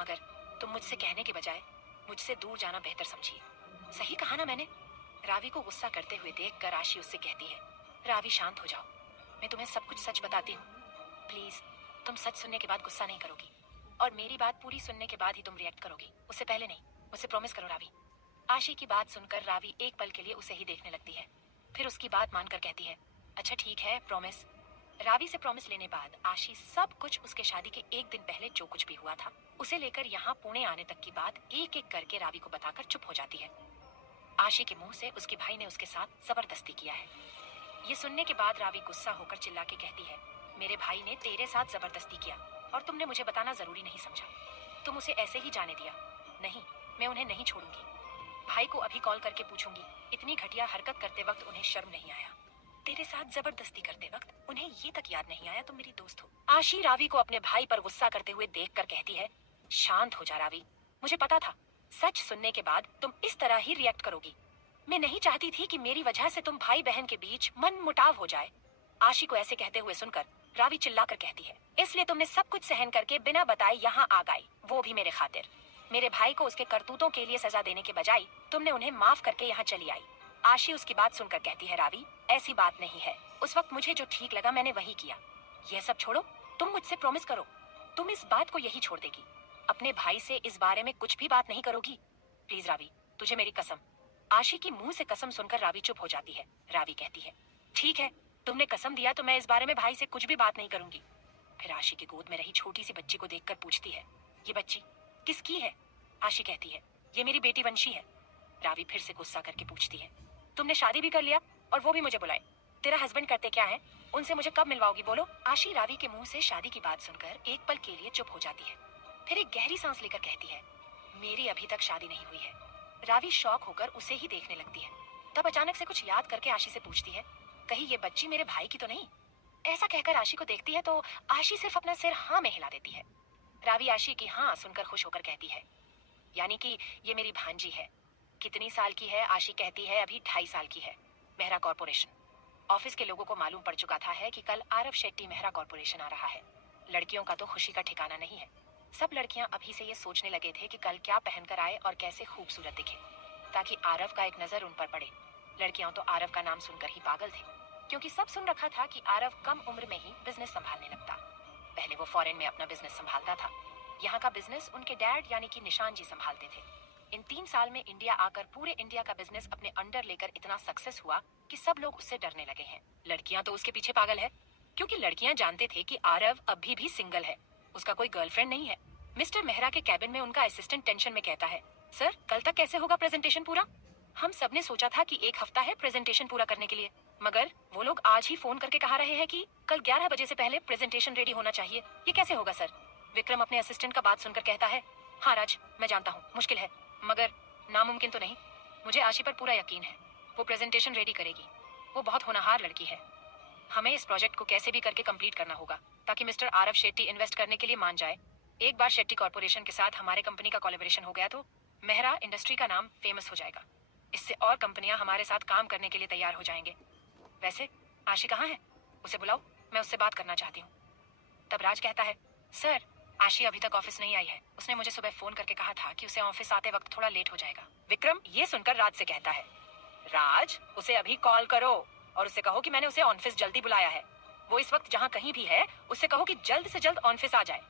मगर तुम मुझसे कहने के बजाय मुझसे दूर जाना बेहतर समझी। सही कहा ना मैंने? रावी को गुस्सा करते हुए देखकर आशी उससे कहती है, रावी शांत हो जाओ, मैं तुम्हें सब कुछ सच बताती हूँ। प्लीज, तुम सच सुनने के बाद गुस्सा नहीं करोगी, और मेरी बात पूरी सुनने के बाद ही तुम रिएक्ट करोगी, उससे पहले नहीं। मुझसे प्रॉमिस करो रावी। आशी की बात सुनकर रावी एक पल के लिए उसे ही देखने लगती है, फिर उसकी बात मानकर कहती है, अच्छा ठीक है, प्रॉमिस। रावी से प्रॉमिस लेने बाद आशी सब कुछ उसके शादी के एक दिन पहले जो कुछ भी हुआ था उसे लेकर यहाँ पुणे आने तक की बात एक एक करके रावी को बताकर चुप हो जाती है। आशी के मुंह से उसके भाई ने उसके साथ जबरदस्ती किया है। ये सुनने के बाद रावी गुस्सा होकर चिल्ला के कहती है, मेरे भाई ने तेरे साथ जबरदस्ती किया और तुमने मुझे बताना जरूरी नहीं समझा, तुम उसे ऐसे ही जाने दिया। नहीं, मैं उन्हें नहीं छोड़ूंगी। भाई को अभी कॉल करके पूछूंगी, इतनी घटिया हरकत करते वक्त उन्हें शर्म नहीं आया? तेरे साथ जबरदस्ती करते वक्त उन्हें ये तक याद नहीं आया तुम मेरी दोस्त हो। आशी रावी को अपने भाई पर गुस्सा करते हुए देखकर कहती है, शांत हो जा रावी, मुझे पता था सच सुनने के बाद तुम इस तरह ही रिएक्ट करोगी। मैं नहीं चाहती थी कि मेरी वजह से तुम भाई बहन के बीच मन मुटाव हो जाए। आशी को ऐसे कहते हुए सुनकर रावी चिल्लाकर कहती है, इसलिए तुमने सब कुछ सहन करके बिना बताए यहाँ आ गई, वो भी मेरे खातिर। मेरे भाई को उसके करतूतों के लिए सजा देने के बजाय तुमने उन्हें माफ करके यहाँ चली आई। आशी उसकी बात सुनकर कहती है, रावी ऐसी बात नहीं है, उस वक्त मुझे जो ठीक लगा मैंने वही किया। यह सब छोड़ो, तुम मुझसे प्रॉमिस करो, तुम इस बात को यही छोड़ देगी, अपने भाई से इस बारे में कुछ भी बात नहीं करोगी? प्लीज रावी, तुझे मेरी कसम। आशी की मुंह से कसम सुनकर रावी चुप हो जाती है। रावी कहती है, ठीक है, तुमने कसम दिया तो मैं इस बारे में भाई से कुछ भी बात नहीं करूंगी। फिर आशी की गोद में रही छोटी सी बच्ची को देखकर पूछती है, ये बच्ची किसकी है? आशी कहती है, ये मेरी बेटी वंशी है। रावी फिर से गुस्सा करके पूछती है, तुमने शादी भी कर लिया और वो भी मुझे बुलाए, तेरा हस्बैंड करते क्या है? उनसे मुझे कब मिलवाओगी बोलो? आशी रावी के मुंह से शादी की बात सुनकर एक पल के लिए चुप हो जाती है, फिर एक गहरी सांस लेकर कहती है, मेरी अभी तक शादी नहीं हुई है। रावी शॉक होकर उसे ही देखने लगती है, तब अचानक से कुछ याद करके आशी से पूछती है, कहीं ये बच्ची मेरे भाई की तो नहीं? ऐसा कहकर आशी को देखती है तो आशी सिर्फ अपना सिर हाँ में हिला देती है। रावी आशी की हाँ सुनकर खुश होकर कहती है, यानी कि ये मेरी भांजी है। कितनी साल की है? आशी कहती है, अभी 2.5 साल की है। मेहरा कॉर्पोरेशन। ऑफिस के लोगों को मालूम पड़ चुका था है कि कल आरव शेट्टी मेहरा कॉर्पोरेशन आ रहा है। लड़कियों का तो खुशी का ठिकाना नहीं है। सब लड़कियां अभी से ये सोचने लगे थे कि कल क्या पहनकर आए और कैसे खूबसूरत दिखे, ताकि आरव का एक नजर उन पर पड़े। लड़कियां तो आरव का नाम सुनकर ही पागल थे, क्योंकि सब सुन रखा था कि आरव कम उम्र में ही बिजनेस संभालने लगता। पहले वो फॉरेन में अपना बिजनेस संभालता था, यहाँ का बिजनेस उनके डैड यानी कि निशान जी संभालते थे। इन 3 साल में इंडिया आकर पूरे इंडिया का बिजनेस अपने अंडर लेकर इतना सक्सेस हुआ कि सब लोग उससे डरने लगे हैं। लड़कियां तो उसके पीछे पागल है, क्योंकि लड़कियां जानते थे कि आरव अभी भी सिंगल है, उसका कोई गर्लफ्रेंड नहीं है। मिस्टर मेहरा के कैबिन में उनका असिस्टेंट टेंशन में कहता है, सर कल तक कैसे होगा प्रेजेंटेशन पूरा? हम सबने सोचा था कि 1 हफ्ता है प्रेजेंटेशन पूरा करने के लिए, मगर वो लोग आज ही फोन करके कहा रहे हैं कि कल 11 बजे से पहले प्रेजेंटेशन रेडी होना चाहिए। ये कैसे होगा सर? विक्रम अपने असिस्टेंट का बात सुनकर कहता है, हाँ राज, मैं जानता हूँ मुश्किल है, मगर नामुमकिन तो नहीं। मुझे आशी पर पूरा यकीन है, वो प्रेजेंटेशन रेडी करेगी। वो बहुत होनहार लड़की है। हमें इस प्रोजेक्ट को कैसे भी करके कंप्लीट करना होगा, ताकि मिस्टर आरव शेट्टी इन्वेस्ट करने के लिए मान जाए। एक बार शेट्टी कॉर्पोरेशन के साथ हमारे कंपनी का कोलैबोरेशन हो गया तो मेहरा इंडस्ट्री का नाम फेमस हो जाएगा। इससे और कंपनियां हमारे साथ काम करने के लिए तैयार हो जाएंगे। वैसे आशी कहाँ है? उसे बुलाओ, मैं उससे बात करना चाहती हूँ। तब राज कहता है, सर आशी अभी तक ऑफिस नहीं आई है। उसने मुझे सुबह फोन करके कहा था कि उसे ऑफिस आते वक्त थोड़ा लेट हो जाएगा। विक्रम ये सुनकर राज से कहता है, राज उसे अभी कॉल करो और उसे कहो कि मैंने उसे ऑफिस जल्दी बुलाया है। वो इस वक्त जहाँ कहीं भी है, उससे कहो कि जल्द से जल्द ऑफिस आ जाए।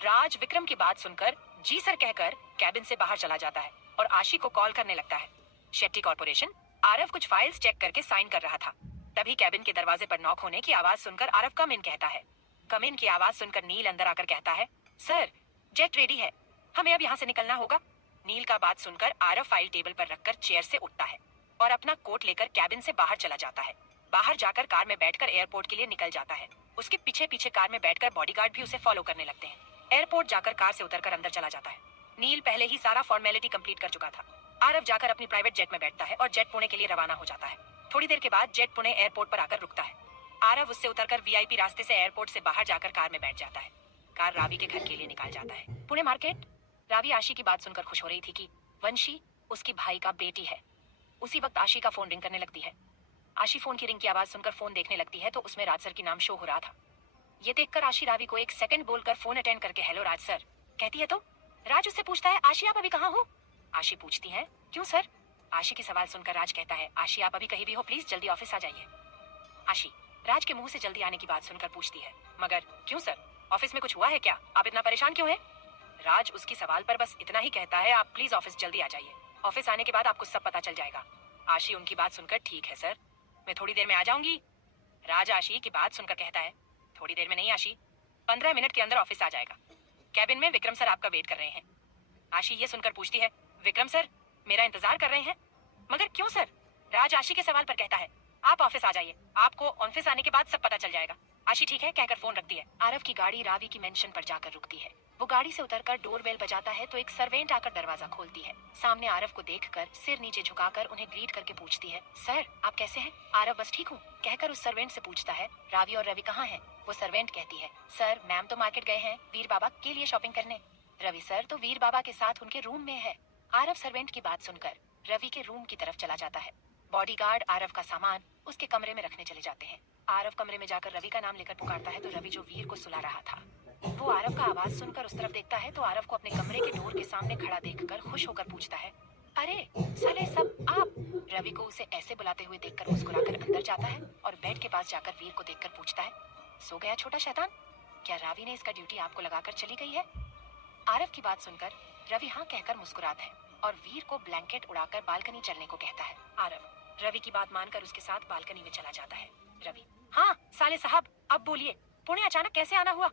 राज विक्रम की बात सुनकर जी सर कहकर कैबिन से बाहर चला जाता है और आशी को कॉल करने लगता है। शेट्टी कॉर्पोरेशन। आरव कुछ फाइल्स चेक करके साइन कर रहा था। तभी कैबिन के दरवाजे पर नॉक होने की आवाज सुनकर आरव कम इन कहता है। कम इन की आवाज सुनकर नील अंदर आकर कहता है, सर जेट रेडी है, हमें अब यहाँ से निकलना होगा। नील का बात सुनकर आरव फाइल टेबल पर रखकर चेयर से उठता है और अपना कोट लेकर कैबिन से बाहर चला जाता है। बाहर जाकर कार में बैठकर एयरपोर्ट के लिए निकल जाता है। उसके पीछे पीछे कार में बैठकर बॉडीगार्ड भी उसे फॉलो करने लगते हैं। एयरपोर्ट जाकर कार से उतरकर अंदर चला जाता है। नील पहले ही सारा फॉर्मेलिटी कंप्लीट कर चुका था। आरव जाकर अपनी प्राइवेट जेट में बैठता है और जेट पुणे के लिए रवाना हो जाता है। थोड़ी देर के बाद जेट पुणे एयरपोर्ट पर आकर रुकता है। आरव उससे उतरकर वीआईपी रास्ते से एयरपोर्ट से बाहर जाकर कार में बैठ जाता है। कार रावी के घर के लिए निकाल जाता है। पुणे मार्केट। रावी आशी की बात सुनकर खुश हो रही थी कि वंशी उसकी भाई का बेटी है। उसी वक्त आशी का फोन रिंग करने लगती है। आशी फोन की रिंग की आवाज सुनकर फोन देखने लगती है तो उसमें राज सर की नाम शो हो रहा था। ये देखकर आशी रावी को 1 सेकंड बोलकर फोन अटेंड करके हेलो राज सर कहती है तो राज उससे पूछता है, आशी आप अभी कहाँ हो? आशी पूछती है, क्यों सर? आशी की सवाल सुनकर राज कहता है, आशी आप अभी कहीं भी हो, प्लीज जल्दी ऑफिस आ जाइए। आशी राज के मुंह से जल्दी आने की बात सुनकर पूछती है, मगर क्यों सर, ऑफिस में कुछ हुआ है क्या? आप इतना परेशान क्यों हैं? राज उसकी सवाल पर बस इतना ही कहता है, आप प्लीज ऑफिस जल्दी आ जाइए, ऑफिस आने के बाद आपको सब पता चल जाएगा। आशी उनकी बात सुनकर, ठीक है सर, मैं थोड़ी देर में आ जाऊंगी। राज आशी की बात सुनकर कहता है, थोड़ी देर में नहीं आशी, 15 मिनट के अंदर ऑफिस आ जाएगा। कैबिन में विक्रम सर आपका वेट कर रहे हैं। आशी ये सुनकर पूछती है, विक्रम सर मेरा इंतजार कर रहे हैं? मगर क्यों सर? राज आशी के सवाल पर कहता है, आप ऑफिस आ जाइए, आपको ऑफिस आने के बाद सब पता चल जाएगा। आशी ठीक है कहकर फोन रखती है। आरव की गाड़ी रावी की मेंशन पर जाकर रुकती है। वो गाड़ी से उतरकर डोरबेल बजाता है तो एक सर्वेंट आकर दरवाजा खोलती है। सामने आरव को देखकर सिर नीचे झुकाकर उन्हें ग्रीट करके पूछती है, सर आप कैसे हैं? आरव बस ठीक हूँ कहकर उस सर्वेंट से पूछता है, रावी और रवि कहाँ हैं? वो सर्वेंट कहती है, सर मैम तो मार्केट गए हैं वीर बाबा के लिए शॉपिंग करने। रवि सर तो वीर बाबा के साथ उनके रूम में है। आरव सर्वेंट की बात सुनकर रवि के रूम की तरफ चला जाता है। बॉडीगार्ड आरव का सामान उसके कमरे में रखने चले जाते हैं। आरव कमरे में जाकर रवि का नाम लेकर पुकारता है तो रवि जो वीर को सुला रहा था, वो आरव का आवाज सुनकर उस तरफ देखता है तो आरव को अपने कमरे के डोर के सामने खड़ा देखकर खुश होकर पूछता है, अरे साले सब आप? रवि को उसे ऐसे बुलाते हुए देखकर मुस्कुराकर अंदर जाता है और बेड के पास जाकर वीर को देखकर पूछता है, सो गया छोटा शैतान? क्या रावी ने इसका ड्यूटी आपको लगाकर चली गई है? आरव की बात सुनकर रवि हाँ कहकर मुस्कुराता है और वीर को ब्लैंकेट उड़ाकर बालकनी चलने को कहता है। आरव रवि की बात मानकर उसके साथ बालकनी में चला जाता है। रवि, हाँ साले साहब अब बोलिए, पुणे अचानक कैसे आना हुआ?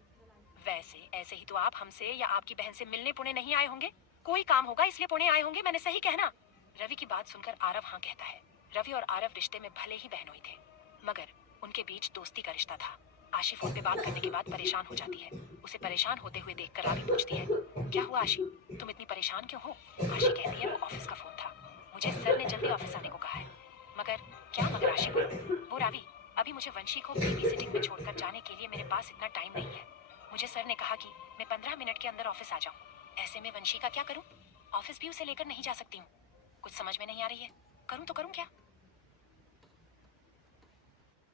वैसे ऐसे ही तो आप हमसे या आपकी बहन से मिलने पुणे नहीं आए होंगे, कोई काम होगा इसलिए पुणे आए होंगे, मैंने सही कहना? रवि की बात सुनकर आरव हाँ कहता है। रवि और आरव रिश्ते में भले ही बहनोई थे, मगर उनके बीच दोस्ती का रिश्ता था। आशी फोन पे बात करने के बाद परेशान हो जाती है। उसे परेशान होते हुए देखकर रावी पूछती है, क्या हुआ आशी, तुम इतनी परेशान क्यों हो? आशी कहती है, वो ऑफिस का फोन था, मुझे सर ने जल्दी ऑफिस आने को कहा है। मगर क्या? मगर आशी वो रावी, अभी मुझे वंशी को बेबी सिटिंग में छोड़कर जाने के लिए मेरे पास इतना टाइम नहीं है। मुझे सर ने कहा कि मैं 15 मिनट के अंदर ऑफिस आ जाऊं। ऐसे में वंशी का क्या करूं? ऑफिस भी उसे लेकर नहीं जा सकती हूँ। कुछ समझ में नहीं आ रही है, करूं तो करूं क्या?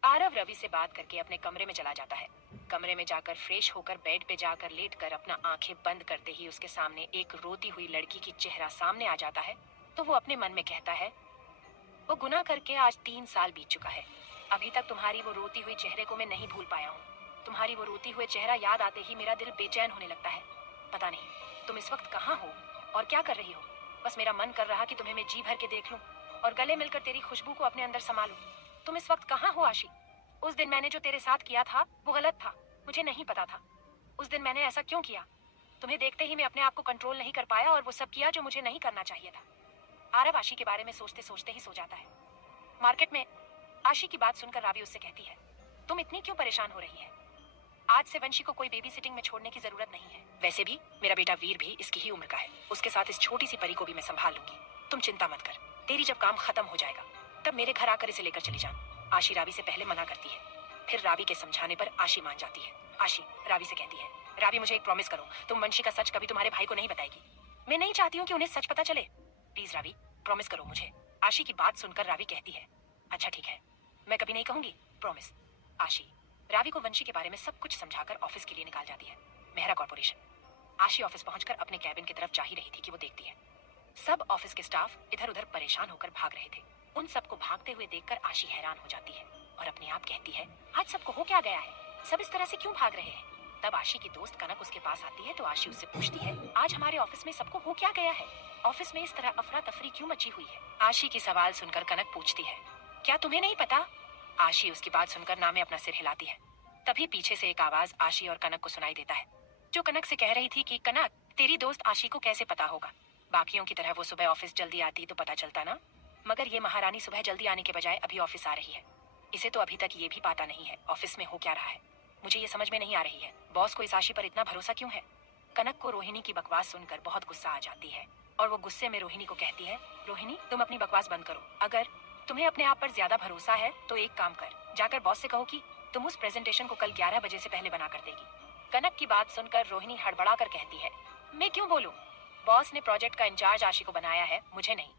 आरव रवि से बात करके अपने कमरे में चला जाता है। कमरे में जाकर फ्रेश होकर बेड पे जाकर लेटकर अपना आंखें बंद करते ही उसके सामने एक रोती हुई लड़की की चेहरा सामने आ जाता है। तो वो अपने मन में कहता है, वो गुनाह करके आज 3 साल बीत चुका है। अभी तक तुम्हारी वो रोती हुई चेहरे को मैं नहीं भूल पाया हूँ। तुम्हारी वो रोती हुए चेहरा याद आते ही मेरा दिल बेचैन होने लगता है। पता नहीं तुम इस वक्त कहाँ हो और क्या कर रही हो। बस मेरा मन कर रहा कि तुम्हें मैं जी भर के देख लूं और गले मिलकर तेरी खुशबू को अपने अंदर समा लूं। तुम इस वक्त कहाँ हो आशी? उस दिन मैंने जो तेरे साथ किया था वो गलत था, मुझे नहीं पता था। उस दिन मैंने ऐसा क्यों किया? तुम्हें देखते ही मैं अपने आप को कंट्रोल नहीं कर पाया और वो सब किया जो मुझे नहीं करना चाहिए था। आरव आशी के बारे में सोचते सोचते ही सो जाता है। मार्केट में आशी की बात सुनकर रावी उससे कहती है, तुम इतनी क्यों परेशान हो रही है? आज से वंशी को कोई बेबी सिटिंग में छोड़ने की जरूरत नहीं है। वैसे भी मेरा बेटा वीर भी इसकी ही उम्र का है। उसके साथ इस छोटी सी परी को भी मैं संभाल लूंगी। तुम चिंता मत कर। तेरी जब काम खत्म हो जाएगा तब मेरे घर आकर इसे लेकर चली जाना। आशी रावी से पहले मना करती है, फिर रावी के समझाने पर आशी मान जाती है। आशी रावी से कहती है, रावी मुझे एक प्रॉमिस करो, तुम वंशी का सच कभी तुम्हारे भाई को नहीं बताएगी। मैं नहीं चाहती हूँ कि उन्हें सच पता चले। प्लीज रावी प्रॉमिस करो मुझे। आशी की बात सुनकर रावी कहती है, अच्छा ठीक है, मैं कभी नहीं कहूंगी, प्रॉमिस। आशी रावी को वंशी के बारे में सब कुछ समझाकर ऑफिस के लिए निकाल जाती है। मेहरा कॉर्पोरेशन। आशी ऑफिस पहुंचकर अपने कैबिन की तरफ जा ही रही थी कि वो देखती है सब ऑफिस के स्टाफ इधर उधर परेशान होकर भाग रहे थे। उन सबको भागते हुए देखकर आशी हैरान हो जाती है और अपने आप कहती है, आज सबको हो क्या गया है? सब इस तरह से क्यों भाग रहे हैं? तब आशी की दोस्त कनक उसके पास आती है तो आशी उससे पूछती है, आज हमारे ऑफिस में सबको हो क्या गया है? ऑफिस में इस तरह अफरा तफरी क्यों मची हुई है? आशी की सवाल सुनकर कनक पूछती है, क्या तुम्हें नहीं पता? आशी उसकी बात सुनकर नामे अपना सिर हिलाती है। तभी पीछे से एक आवाज आशी और कनक को सुनाई देता है, जो कनक से कह रही थी कि कनक, तेरी दोस्त आशी को कैसे पता होगा? बाकियों की तरह वो सुबह ऑफिस जल्दी आती तो पता चलता ना, मगर ये महारानी सुबह जल्दी आने के बजाय अभी ऑफिस आ रही है। इसे तो अभी तक ये भी पता नहीं है ऑफिस में हो क्या रहा है। मुझे ये समझ में नहीं आ रही है, बॉस को इस आशी पर इतना भरोसा क्यों है? कनक को रोहिणी की बकवास सुनकर बहुत गुस्सा आ जाती है और वो गुस्से में रोहिणी को कहती है, रोहिणी तुम अपनी बकवास बंद करो। अगर तुम्हें अपने आप पर ज्यादा भरोसा है तो एक काम कर, जाकर बॉस से कहो कि तुम उस प्रेजेंटेशन को कल 11 बजे से पहले बना कर देगी। कनक की बात सुनकर रोहिणी हड़बड़ा कर कहती है, मैं क्यों बोलूं? बॉस ने प्रोजेक्ट का इंचार्ज आशी को बनाया है, मुझे नहीं।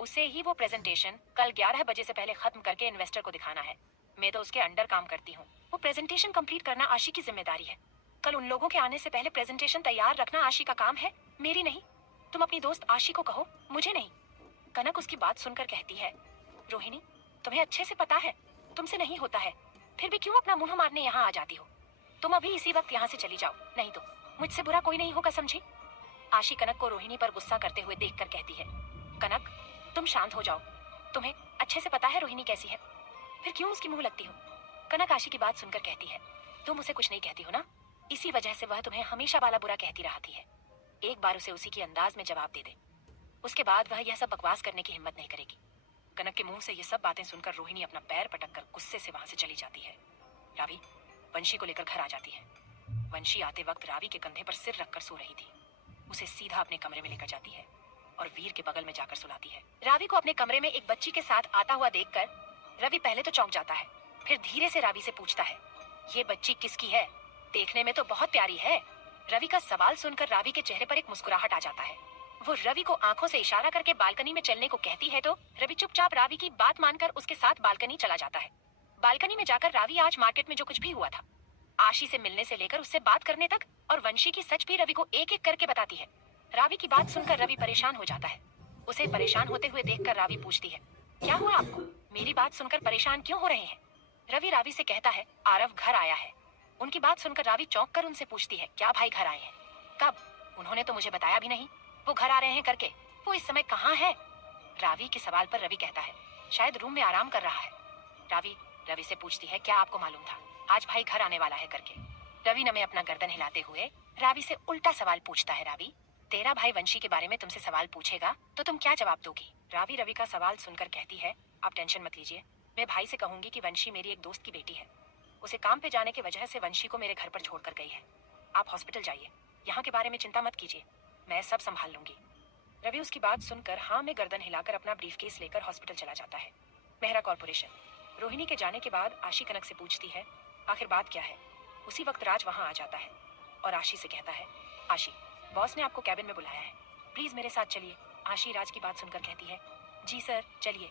उसे ही वो प्रेजेंटेशन कल 11 बजे से पहले खत्म करके इन्वेस्टर को दिखाना है। मैं तो उसके अंडर काम करती हूँ। वो प्रेजेंटेशन कंप्लीट करना आशी की जिम्मेदारी है। कल उन लोगों के आने से पहले प्रेजेंटेशन तैयार रखना आशी का काम है, मेरी नहीं। तुम अपनी दोस्त आशी को कहो, मुझे नहीं। कनक उसकी बात सुनकर कहती है, रोहिणी तुम्हें अच्छे से पता है तुमसे नहीं होता है, फिर भी क्यों अपना मुंह मारने यहाँ आ जाती हो? तुम अभी इसी वक्त यहाँ से चली जाओ, नहीं तो मुझसे बुरा कोई नहीं होगा, समझी? आशी कनक को रोहिणी पर गुस्सा करते हुए देखकर कहती है, कनक तुम शांत हो जाओ, तुम्हें अच्छे से पता है रोहिणी कैसी है, फिर क्यों उसकी मुंह लगती हो? कनक आशी की बात सुनकर कहती है, तुम उसे कुछ नहीं कहती हो ना, इसी वजह से वह तुम्हें हमेशा बाला बुरा कहती रहती है। एक बार उसे उसी के अंदाज में जवाब दे दे, उसके बाद वह यह सब बकवास करने की हिम्मत नहीं करेगी। कनक के मुंह से ये सब बातें सुनकर रोहिणी अपना पैर पटक कर गुस्से से वहां से चली जाती है। रावी वंशी को लेकर घर आ जाती है। वंशी आते वक्त रावी के कंधे पर सिर रखकर सो रही थी। उसे सीधा अपने कमरे में लेकर जाती है और वीर के बगल में जाकर सुलाती है। रावी को अपने कमरे में एक बच्ची के साथ आता हुआ देखकर रवि पहले तो चौंक जाता है, फिर धीरे से रावी से पूछता है, ये बच्ची किसकी है? देखने में तो बहुत प्यारी है। रवि का सवाल सुनकर रावी के चेहरे पर एक मुस्कुराहट आ जाता है। वो रवि को आंखों से इशारा करके बालकनी में चलने को कहती है तो रवि चुपचाप रावी की बात मानकर उसके साथ बालकनी चला जाता है। बालकनी में जाकर रावी आज मार्केट में जो कुछ भी हुआ था, आशी से मिलने से लेकर उससे बात करने तक और वंशी की सच भी रवि को एक एक करके बताती है। रावी की बात सुनकर रवि परेशान हो जाता है। उसे परेशान होते हुए देखकर रावी पूछती है, क्या हुआ आपको? मेरी बात सुनकर परेशान क्यों हो रहे हैं? रवि रावी से कहता है, आरव घर आया है। उनकी बात सुनकर रावी चौंक कर उनसे पूछती है, क्या भाई घर आए हैं? कब? उन्होंने तो मुझे बताया भी नहीं। वो घर आ रहे हैं करके वो इस समय कहाँ है? रावी के सवाल पर रवि कहता है, शायद रूम में आराम कर रहा है। रावी रवि से पूछती है, क्या आपको मालूम था आज भाई घर आने वाला है करके? रवि ने अपना गर्दन हिलाते हुए रावी से उल्टा सवाल पूछता है, रावी तेरा भाई वंशी के बारे में तुमसे सवाल पूछेगा तो तुम क्या जवाब दोगी? रावी रवि का सवाल सुनकर कहती है, आप टेंशन मत लीजिए, मैं भाई से कहूंगी कि वंशी मेरी एक दोस्त की बेटी है। उसे काम पे जाने की वजह से वंशी को मेरे घर पर छोड़कर गई है। आप हॉस्पिटल जाइए, यहाँ के बारे में चिंता मत कीजिए, मैं सब संभाल लूंगी। रवि उसकी बात सुनकर हाँ में गर्दन हिलाकर अपना ब्रीफकेस लेकर हॉस्पिटल चला जाता है। मेहरा कॉर्पोरेशन। रोहिणी के जाने के बाद आशी कनक से पूछती है, आखिर बात क्या है? उसी वक्त राज वहां आ जाता है और आशी से कहता है, आशी बॉस ने आपको कैबिन में बुलाया है, प्लीज मेरे साथ चलिए। आशी राज की बात सुनकर कहती है, जी सर चलिए,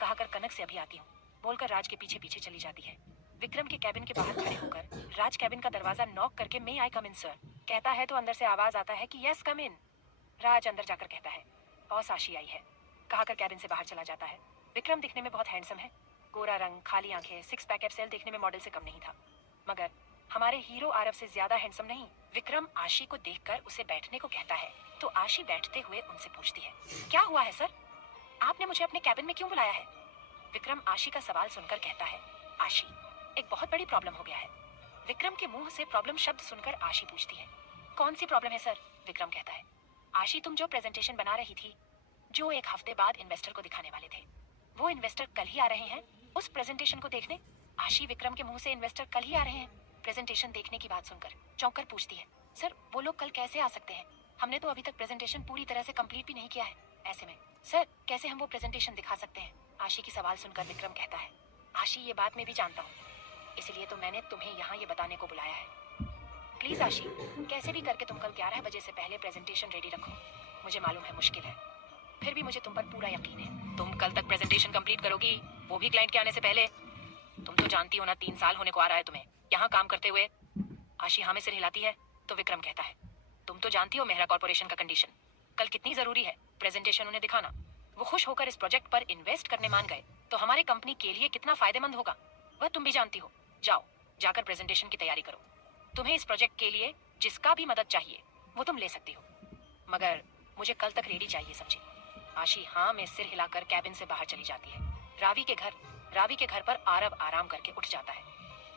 कहाकर कनक से अभी आती हूँ। बोलकर राज के पीछे पीछे चली जाती है। विक्रम के कैबिन के बाहर खड़े होकर राज कैबिन का दरवाजा नॉक करके मे आई कम इन सर कहता है तो अंदर से आवाज आता है कि यस कम इन। राज अंदर जाकर कहता है बॉस आशी आई है कहकर कैबिन से बाहर चला जाता है। विक्रम दिखने में बहुत हैंडसम है। गोरा रंग, खाली आंखें, सिक्स पैक एब्सेल देखने में मॉडल से कम नहीं था। मगर हमारे हीरो आरव से ज्यादा हैंडसम नहीं। विक्रम आशी को देखकर उसे बैठने को कहता है तो आशी बैठते हुए उनसे पूछती है क्या हुआ है सर, आपने मुझे अपने कैबिन में क्यों बुलाया है? विक्रम आशी का सवाल सुनकर कहता है आशी एक बहुत बड़ी प्रॉब्लम हो गया है। विक्रम के मुंह से प्रॉब्लम शब्द सुनकर आशी पूछती है कौन सी प्रॉब्लम है सर? विक्रम कहता है आशी तुम जो प्रेजेंटेशन बना रही थी जो एक हफ्ते बाद इन्वेस्टर को दिखाने वाले थे, वो इन्वेस्टर कल ही आ रहे हैं उस प्रेजेंटेशन को देखने। आशी विक्रम के मुंह से इन्वेस्टर कल ही आ रहे हैं प्रेजेंटेशन देखने की बात सुनकर चौंक कर पूछती है सर वो लोग कल कैसे आ सकते हैं? हमने तो अभी तक प्रेजेंटेशन पूरी तरह से कंप्लीट भी नहीं किया है, ऐसे में सर कैसे हम वो प्रेजेंटेशन दिखा सकते हैं? आशी की सवाल सुनकर विक्रम कहता है आशी ये बात मैं भी जानता हूँ, इसलिए तो मैंने तुम्हें यहाँ ये बताने को बुलाया है। प्लीज आशी कैसे भी करके तुम कल 11 बजे से पहले प्रेजेंटेशन रेडी रखो। मुझे मालूम है मुश्किल है, फिर भी मुझे तुम पर पूरा यकीन है तुम कल तक प्रेजेंटेशन कंप्लीट करोगी, वो भी क्लाइंट के आने से पहले। तुम तो जानती हो ना 3 साल होने को आ रहा है तुम्हें यहाँ काम करते हुए। आशी हाँ में सिर हिलाती है तो विक्रम कहता है तुम तो जानती हो मेहरा कॉर्पोरेशन का कंडीशन, कल कितनी जरूरी है प्रेजेंटेशन उन्हें दिखाना। वो खुश होकर इस प्रोजेक्ट पर इन्वेस्ट करने मान गए तो हमारे कंपनी के लिए कितना फायदेमंद होगा वह तुम भी जानती हो। जाओ जाकर प्रेजेंटेशन की तैयारी करो, तुम्हें इस प्रोजेक्ट के लिए जिसका भी मदद चाहिए वो तुम ले सकती हो, मगर मुझे कल तक रेडी चाहिए समझी। आशी हाँ में सिर हिलाकर कैबिन से बाहर चली जाती है। रावी के घर पर आरव आराम करके उठ जाता है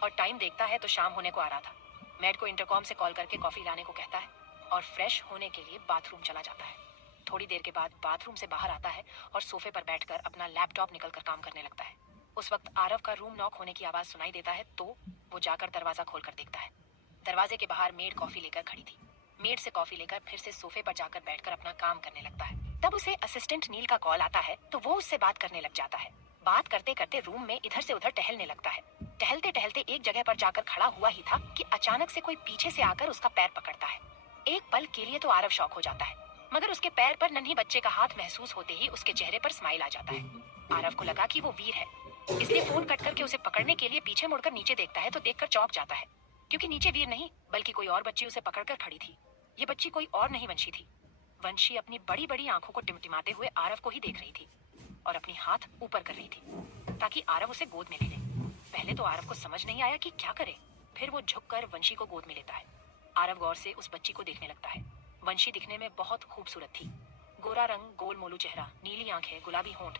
और टाइम देखता है तो शाम होने को आ रहा था। मैड को इंटरकॉम से कॉल करके कॉफी लाने को कहता है और फ्रेश होने के लिए बाथरूम चला जाता है। थोड़ी देर के बाद बाथरूम से बाहर आता है और सोफे पर बैठकर अपना लैपटॉप निकलकर काम करने लगता है। उस वक्त आरव का रूम नॉक होने की आवाज सुनाई देता है तो वो जाकर दरवाजा खोलकर देखता है। दरवाजे के बाहर मेड कॉफी लेकर खड़ी थी। मेड से कॉफी लेकर फिर से सोफे पर जाकर बैठकर अपना काम करने लगता है। तब उसे असिस्टेंट नील का कॉल आता है तो वो उससे बात करने लग जाता है। बात करते करते रूम में इधर से उधर टहलने लगता है। टहलते टहलते एक जगह पर जाकर खड़ा हुआ ही था कि अचानक से कोई पीछे से आकर उसका पैर पकड़ता है। एक पल के लिए तो आरव शॉक हो जाता है, मगर उसके पैर पर नन्ही बच्चे का हाथ महसूस होते ही उसके चेहरे पर स्माइल आ जाता है। आरव को लगा कि वो वीर है, इसलिए फोन कट करके उसे पकड़ने के लिए पीछे मुड़कर नीचे देखता है तो देखकर चौंक जाता है, क्योंकि नीचे वीर नहीं बल्कि कोई और बच्ची उसे पकड़कर खड़ी थी। ये बच्ची कोई और नहीं वंशी थी। वंशी अपनी बड़ी बड़ी आंखों को टिमटिमाते हुए आरव को ही देख रही थी और अपनी हाथ ऊपर कर रही थी ताकि आरव उसे गोद में ले ले। पहले तो आरव को समझ नहीं आया कि क्या करे, फिर वो झुककर वंशी को गोद में लेता है। आरव गौर से उस बच्ची को देखने लगता है। वंशी दिखने में बहुत खूबसूरत थी। गोरा रंग, गोल मोलू चेहरा, नीली आंखें, गुलाबी होंठ,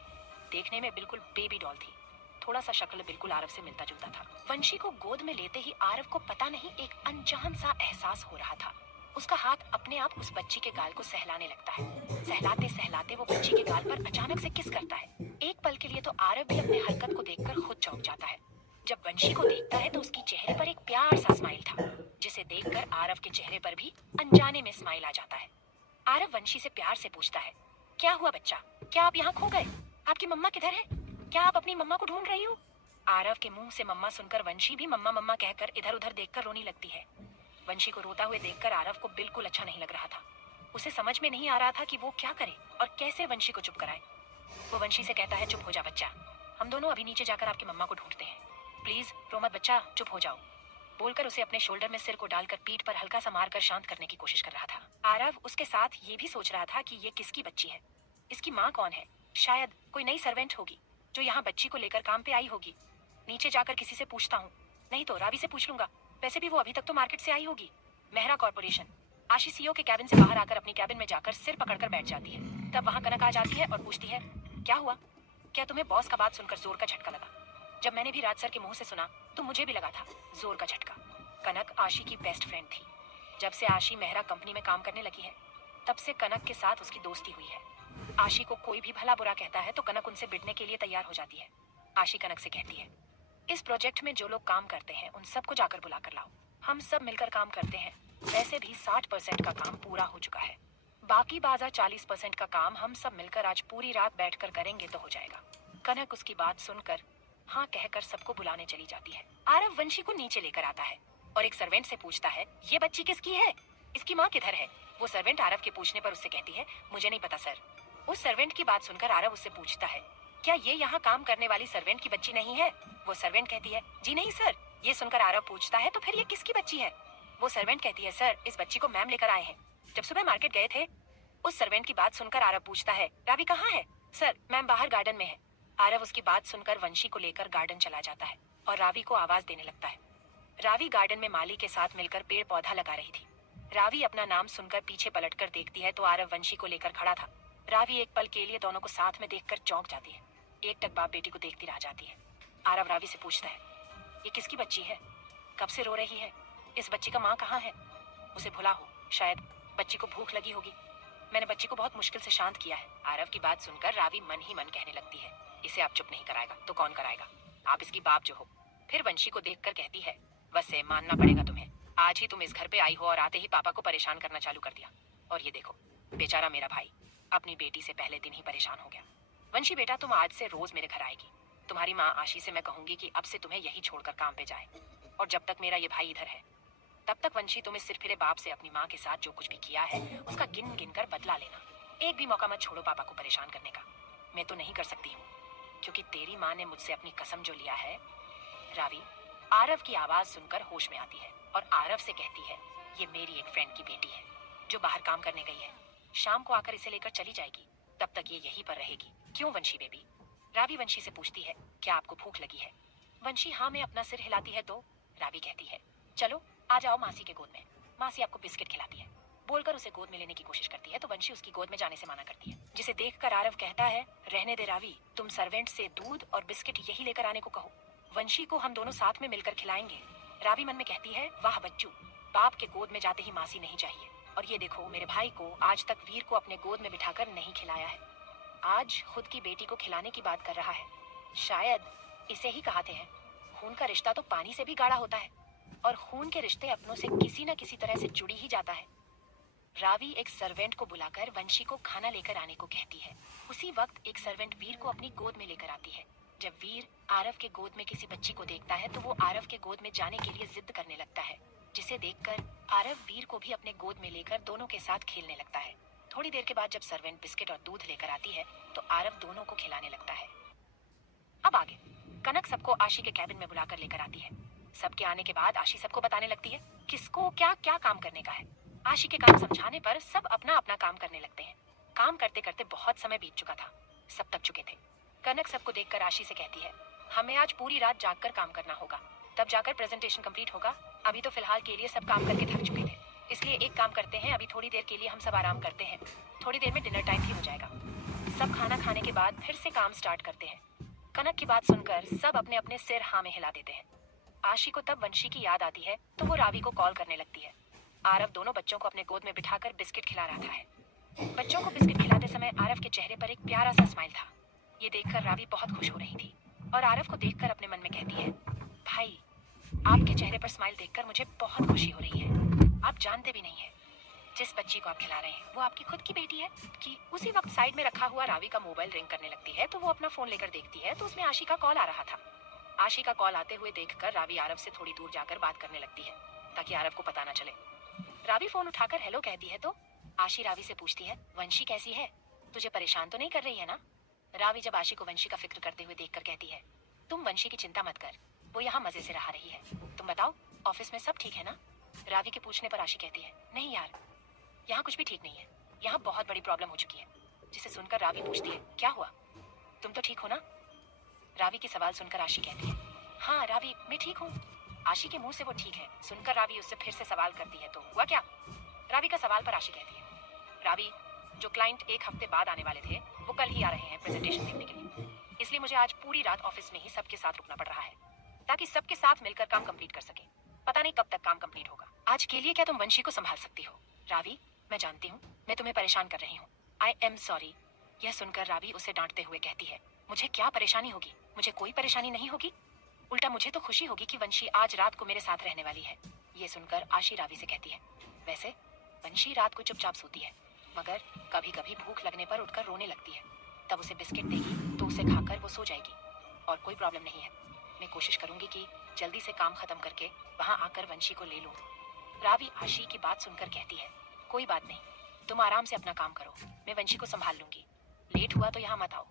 देखने में बिल्कुल बेबी डॉल थी। थोड़ा सा शक्ल बिल्कुल आरव से मिलता जुलता था। वंशी को गोद में लेते ही आरव को पता नहीं एक अनजान सा एहसास हो रहा था। उसका हाथ अपने आप उस बच्ची के गाल को सहलाने लगता है। सहलाते सहलाते वो बच्ची के गाल पर अचानक से किस करता है। एक पल के लिए तो आरव भी अपने हरकत को देखकर खुद चौंक जाता है। जब वंशी को देखता है तो उसकी चेहरे पर एक प्यार सा स्माइल था, जिसे देखकर आरव के चेहरे पर भी अनजाने में स्माइल आ जाता है। आरव वंशी से प्यार से पूछता है, क्या हुआ बच्चा, क्या आप यहाँ खो गए? आपकी मम्मा किधर है? क्या आप अपनी मम्मा को ढूंढ रही हो? आरव के मुंह से मम्मा सुनकर वंशी भी मम्मा मम्मा कहकर इधर उधर देखकर रोने लगती है। वंशी को रोता हुए देखकर आरव को बिल्कुल अच्छा नहीं लग रहा था। उसे समझ में नहीं आ रहा था कि वो क्या करे और कैसे वंशी को चुप कराए। वो वंशी से कहता है, चुप हो जा बच्चा, हम दोनों अभी नीचे जाकर आपकी मम्मा को ढूंढते हैं। प्लीज रो मत बच्चा, चुप हो जाओ, बोलकर उसे अपने शोल्डर में सिर को डालकर पीठ पर हल्का सा मारकर शांत करने की कोशिश कर रहा था। आरव उसके साथ ये भी सोच रहा था कि ये किसकी बच्ची है, इसकी माँ कौन है। शायद कोई नई सर्वेंट होगी जो यहाँ बच्ची को लेकर काम पे आई होगी। नीचे जाकर किसी से पूछता हूँ, नहीं तो रावी से पूछ लूंगा, वैसे भी वो अभी तक तो मार्केट से आई होगी। मेहरा कॉर्पोरेशन। आशी सीईओ के कैबिन से बाहर आकर अपनी कैबिन में जाकर सिर पकड़कर बैठ जाती है। तब वहाँ कनक आ जाती है और पूछती है, क्या हुआ, क्या तुम्हें बॉस का बात सुनकर जोर का झटका लगा? जब मैंने भी राज सर के मुंह से सुना तो मुझे भी लगा था जोर का झटका। कनक आशी की बेस्ट फ्रेंड थी। जब से आशी मेहरा कंपनी में काम करने लगी है तब से कनक के साथ उसकी दोस्ती हुई है। आशी को कोई भी भला बुरा कहता है तो कनक उनसे भिड़ने के लिए तैयार हो जाती है। आशी कनक से कहती है, इस प्रोजेक्ट में जो लोग काम करते हैं उन सबको जाकर बुला कर लाओ, हम सब मिलकर काम करते हैं। वैसे भी 60% का काम पूरा हो चुका है, बाकी बाजा 40% का काम हम सब मिलकर आज पूरी रात बैठकर करेंगे तो हो जाएगा। कनक उसकी बात सुनकर हाँ कहकर सबको बुलाने चली जाती है। आरव वंशी को नीचे लेकर आता है और एक सर्वेंट से पूछता है, ये बच्ची किसकी है, इसकी माँ किधर है? वो सर्वेंट आरव के पूछने पर उससे कहती है, मुझे नहीं पता सर। उस सर्वेंट की बात सुनकर आरव उससे पूछता है, क्या ये यहाँ काम करने वाली सर्वेंट की बच्ची नहीं है? वो सर्वेंट कहती है, जी नहीं सर। ये सुनकर आरव पूछता है, तो फिर ये किसकी बच्ची है? वो सर्वेंट कहती है, सर इस बच्ची को मैम लेकर आए हैं। जब सुबह मार्केट गए थे। उस सर्वेंट की बात सुनकर आरव पूछता है, रावी कहाँ है? सर मैम बाहर गार्डन में है। आरव उसकी बात सुनकर वंशी को लेकर गार्डन चला जाता है और रावी को आवाज देने लगता है। रावी गार्डन में माली के साथ मिलकर पेड़ पौधा लगा रही थी। रावी अपना नाम सुनकर पीछे पलटकर देखती है तो आरव वंशी को लेकर खड़ा था। रावी एक पल के लिए दोनों को साथ में देखकर चौंक जाती है। एक टक बाप बेटी को देखती रह जाती है। आरव रावी से पूछता है, ये किसकी बच्ची है? कब से रो रही है? इस बच्ची का माँ कहाँ है? उसे भुला हो, शायद बच्ची को भूख लगी होगी। मैंने बच्ची को बहुत मुश्किल से शांत किया है। आरव की बात सुनकर रावी मन ही मन कहने लगती है, इसे आप चुप नहीं कराएगा तो कौन कराएगा? आप इसकी बाप जो हो। फिर वंशी को देखकर कहती है, वैसे मानना पड़ेगा तुम्हें, आज ही तुम इस घर पे आई हो और आते ही पापा को परेशान करना चालू कर दिया। और ये देखो, बेचारा मेरा भाई अपनी बेटी से पहले दिन ही परेशान हो गया। वंशी बेटा, तुम आज से रोज मेरे घर आएगी। तुम्हारी माँ आशी से मैं कहूंगी कि अब से तुम्हें यही छोड़कर काम पे जाए। और जब तक मेरा ये भाई इधर है, तब तक वंशी तुम इस सिरफिरे बाप से अपनी माँ के साथ जो कुछ भी किया है उसका गिन गिन कर बदला लेना। एक भी मौका मत छोड़ो पापा को परेशान करने का। मैं तो नहीं कर सकती हूँ, क्योंकि तेरी माँ ने मुझसे अपनी कसम जो लिया है। रावी आरव की आवाज सुनकर होश में आती है और आरव से कहती है, ये मेरी एक फ्रेंड की बेटी है जो बाहर काम करने गई है। शाम को आकर इसे लेकर चली जाएगी, तब तक ये यहीं पर रहेगी। क्यों वंशी बेबी? रावी वंशी से पूछती है, क्या आपको भूख लगी है? वंशी हाँ में अपना सिर हिलाती है तो रावी कहती है, चलो आ जाओ मासी के गोद में, मासी आपको बिस्किट खिलाती है। बोलकर उसे गोद में लेने की कोशिश करती है तो वंशी उसकी गोद में जाने से मना करती है, जिसे देखकर आरव कहता है, रहने दे रावी, तुम सर्वेंट से दूध और बिस्किट यही लेकर आने को कहो, वंशी को हम दोनों साथ में मिलकर खिलाएंगे। रावी मन में कहती है, वाह बच्चू, बाप के गोद में जाते ही मासी नहीं चाहिए। और ये देखो, मेरे भाई को आज तक वीर को अपने गोद में बिठाकर नहीं खिलाया है, आज खुद की बेटी को खिलाने की बात कर रहा है। शायद इसे ही कहते हैं, खून का रिश्ता तो पानी से भी गाढ़ा होता है और खून के रिश्ते अपनों से किसी न किसी तरह से जुड़ी ही जाता है। रावी एक सर्वेंट को बुलाकर वंशी को खाना लेकर आने को कहती है। उसी वक्त एक सर्वेंट वीर को अपनी गोद में लेकर आती है। जब वीर आरव के गोद में किसी बच्ची को देखता है तो वो आरव के गोद में जाने के लिए जिद करने लगता है, जिसे देखकर आरव वीर को भी अपने गोद में लेकर दोनों के साथ खेलने लगता है। थोड़ी देर के बाद जब सर्वेंट बिस्किट और दूध लेकर आती है तो आरव दोनों को खिलाने लगता है। अब आगे कनक सबको आशी के कैबिन में बुलाकर लेकर आती है। सबके आने के बाद आशी सबको बताने लगती है किसको क्या क्या काम करने का है। आशी के काम समझाने पर सब अपना अपना काम करने लगते हैं। काम करते करते बहुत समय बीत चुका था, सब थक चुके थे। कनक सबको देखकर आशी से कहती है, हमें आज पूरी रात जागकर काम करना होगा, तब जाकर प्रेजेंटेशन कंप्लीट होगा। अभी तो फिलहाल के लिए सब काम करके थक चुके थे, इसलिए एक काम करते हैं, अभी थोड़ी देर के लिए हम सब आराम करते हैं, थोड़ी देर में डिनर टाइम भी हो जाएगा। सब खाना खाने के बाद फिर से काम स्टार्ट करते हैं। कनक की बात सुनकर सब अपने अपने सिर हाँ में हिला देते हैं। आशी को तब वंशी की याद आती है तो वो रावी को कॉल करने लगती है। आरव दोनों बच्चों को अपने गोद में बिठाकर बिस्किट खिला रहा है। बच्चों को बिस्किट खिलाते समय आरव के चेहरे पर एक प्यारा सा स्माइल था। ये देखकर रावी बहुत खुश हो रही थी और आरव को देखकर अपने मन में कहती है, भाई आपके चेहरे पर स्माइल देखकर मुझे बहुत खुशी हो रही है। आप जानते भी नहीं है, जिस बच्ची को आप खिला रहे हैं वो आपकी खुद की बेटी है। कि उसी वक्त साइड में रखा हुआ रावी का मोबाइल रिंग करने लगती है तो वो अपना फोन लेकर देखती है तो उसमें आशी का कॉल आ रहा था। आशी का कॉल आते हुए देखकर रावी आरव से थोड़ी दूर जाकर बात करने लगती है ताकि आरव को पता ना चले। रावी फोन उठाकर हेलो कहती है तो आशी रावी से पूछती है, वंशी कैसी है, तुझे परेशान तो नहीं कर रही है ना? रावी जब आशी को वंशी का फिक्र करते हुए देखकर कहती है, तुम वंशी की चिंता मत कर, वो यहाँ मजे से रहा रही है। तुम बताओ ऑफिस में सब ठीक है ना? रावी के पूछने पर आशी कहती है, नहीं यार, यहाँ कुछ भी ठीक नहीं है, यहाँ बहुत बड़ी प्रॉब्लम हो चुकी है। जिसे सुनकर रावी पूछती है, क्या हुआ, तुम तो ठीक हो ना? रावी की सवाल सुनकर आशी कहती है, हाँ रावी मैं ठीक हूँ। आशी के मुंह से वो ठीक है सुनकर रावी उससे फिर से सवाल करती है, तो हुआ क्या? रावी का सवाल पर आशी कहती है, रावी जो क्लाइंट एक हफ्ते बाद आने वाले थे वो कल ही आ रहे हैं प्रेजेंटेशन देखने के लिए, इसलिए मुझे आज पूरी रात ऑफिस में ही सबके साथ रुकना पड़ रहा है ताकि सबके साथ मिलकर काम कंप्लीट कर सके। पता नहीं कब तक काम कंप्लीट होगा। आज के लिए क्या तुम वंशी को संभाल सकती हो? रावी मैं जानती हूँ मैं तुम्हें परेशान कर रही हूँ, आई एम सॉरी। यह सुनकर रावी उसे डांटते हुए कहती है, मुझे क्या परेशानी होगी? मुझे कोई परेशानी नहीं होगी, उल्टा मुझे तो खुशी होगी कि वंशी आज रात को मेरे साथ रहने वाली है। ये सुनकर आशी रावी से कहती है, वैसे वंशी रात को चुपचाप सोती है, मगर कभी कभी भूख लगने पर उठकर रोने लगती है, तब उसे बिस्किट देगी तो उसे खाकर वो सो जाएगी और कोई प्रॉब्लम नहीं है। मैं कोशिश करूंगी कि जल्दी से काम खत्म करके वहाँ आकर वंशी को ले लूँ। रावी आशी की बात सुनकर कहती है, कोई बात नहीं, तुम आराम से अपना काम करो, मैं वंशी को संभाल लूंगी। लेट हुआ तो यहाँ मत आओ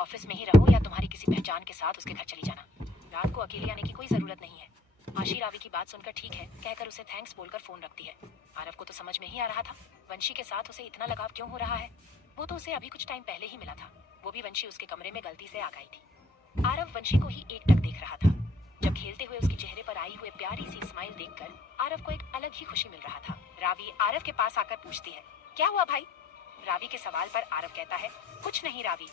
ऑफिस में ही रहो या तुम्हारी किसी पहचान के साथ उसके घर चली जाना। रात को अकेले आने की कोई जरूरत नहीं है। आशी रावी की बात सुनकर ठीक है कहकर उसे थैंक्स बोलकर फोन रखती है। आरव को तो समझ में ही आ रहा था वंशी के साथ उसे इतना लगाव क्यों हो रहा है। वो तो उसे अभी कुछ टाइम पहले ही मिला था, वो भी वंशी उसके कमरे में गलती से आ गई थी। आरव वंशी को ही एकटक देख रहा था। जब खेलते हुए उसके चेहरे पर आई हुए प्यारी सी स्माइल देखकर आरव को एक अलग ही खुशी मिल रहा था। रावी आरव के पास आकर पूछती है, क्या हुआ भाई? रावी के सवाल पर आरव कहता है, कुछ नहीं रावी,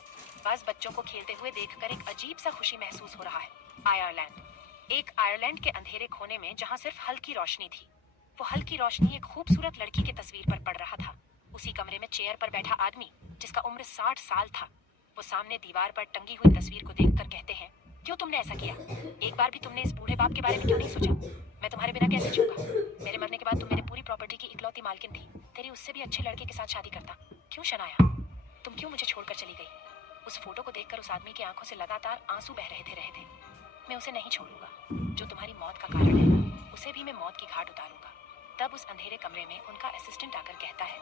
बस बच्चों को खेलते हुए देखकर एक अजीब सा खुशी महसूस हो रहा है। आयरलैंड। एक आयरलैंड के अंधेरे कोने में जहाँ सिर्फ हल्की रोशनी थी, वो हल्की रोशनी एक खूबसूरत लड़की की तस्वीर पर पड़ रहा था। उसी कमरे में चेयर पर बैठा आदमी जिसका उम्र 60 साल था, वो सामने दीवार पर टंगी हुई तस्वीर को देखकर कहते हैं, क्यों तुमने ऐसा किया? एक बार भी तुमने इस बूढ़े बाप के बारे में क्यों नहीं सोचा? मैं तुम्हारे बिना कैसे जीऊंगा? मेरे मरने के बाद तुम मेरे पूरी प्रॉपर्टी की इकलौती मालकिन थी। तेरी उससे भी अच्छे लड़के के साथ शादी करता। क्यों शनाया? तुम क्यों मुझे छोड़कर चली गई? उस फोटो को देखकर उस आदमी की आंखों से लगातार आंसू बह रहे थे। मैं उसे नहीं छोड़ूंगा। जो तुम्हारी मौत का कारण है, उसे भी मैं मौत की घाट उतारूंगा। तब उस अंधेरे कमरे में उनका असिस्टेंट आकर कहता है,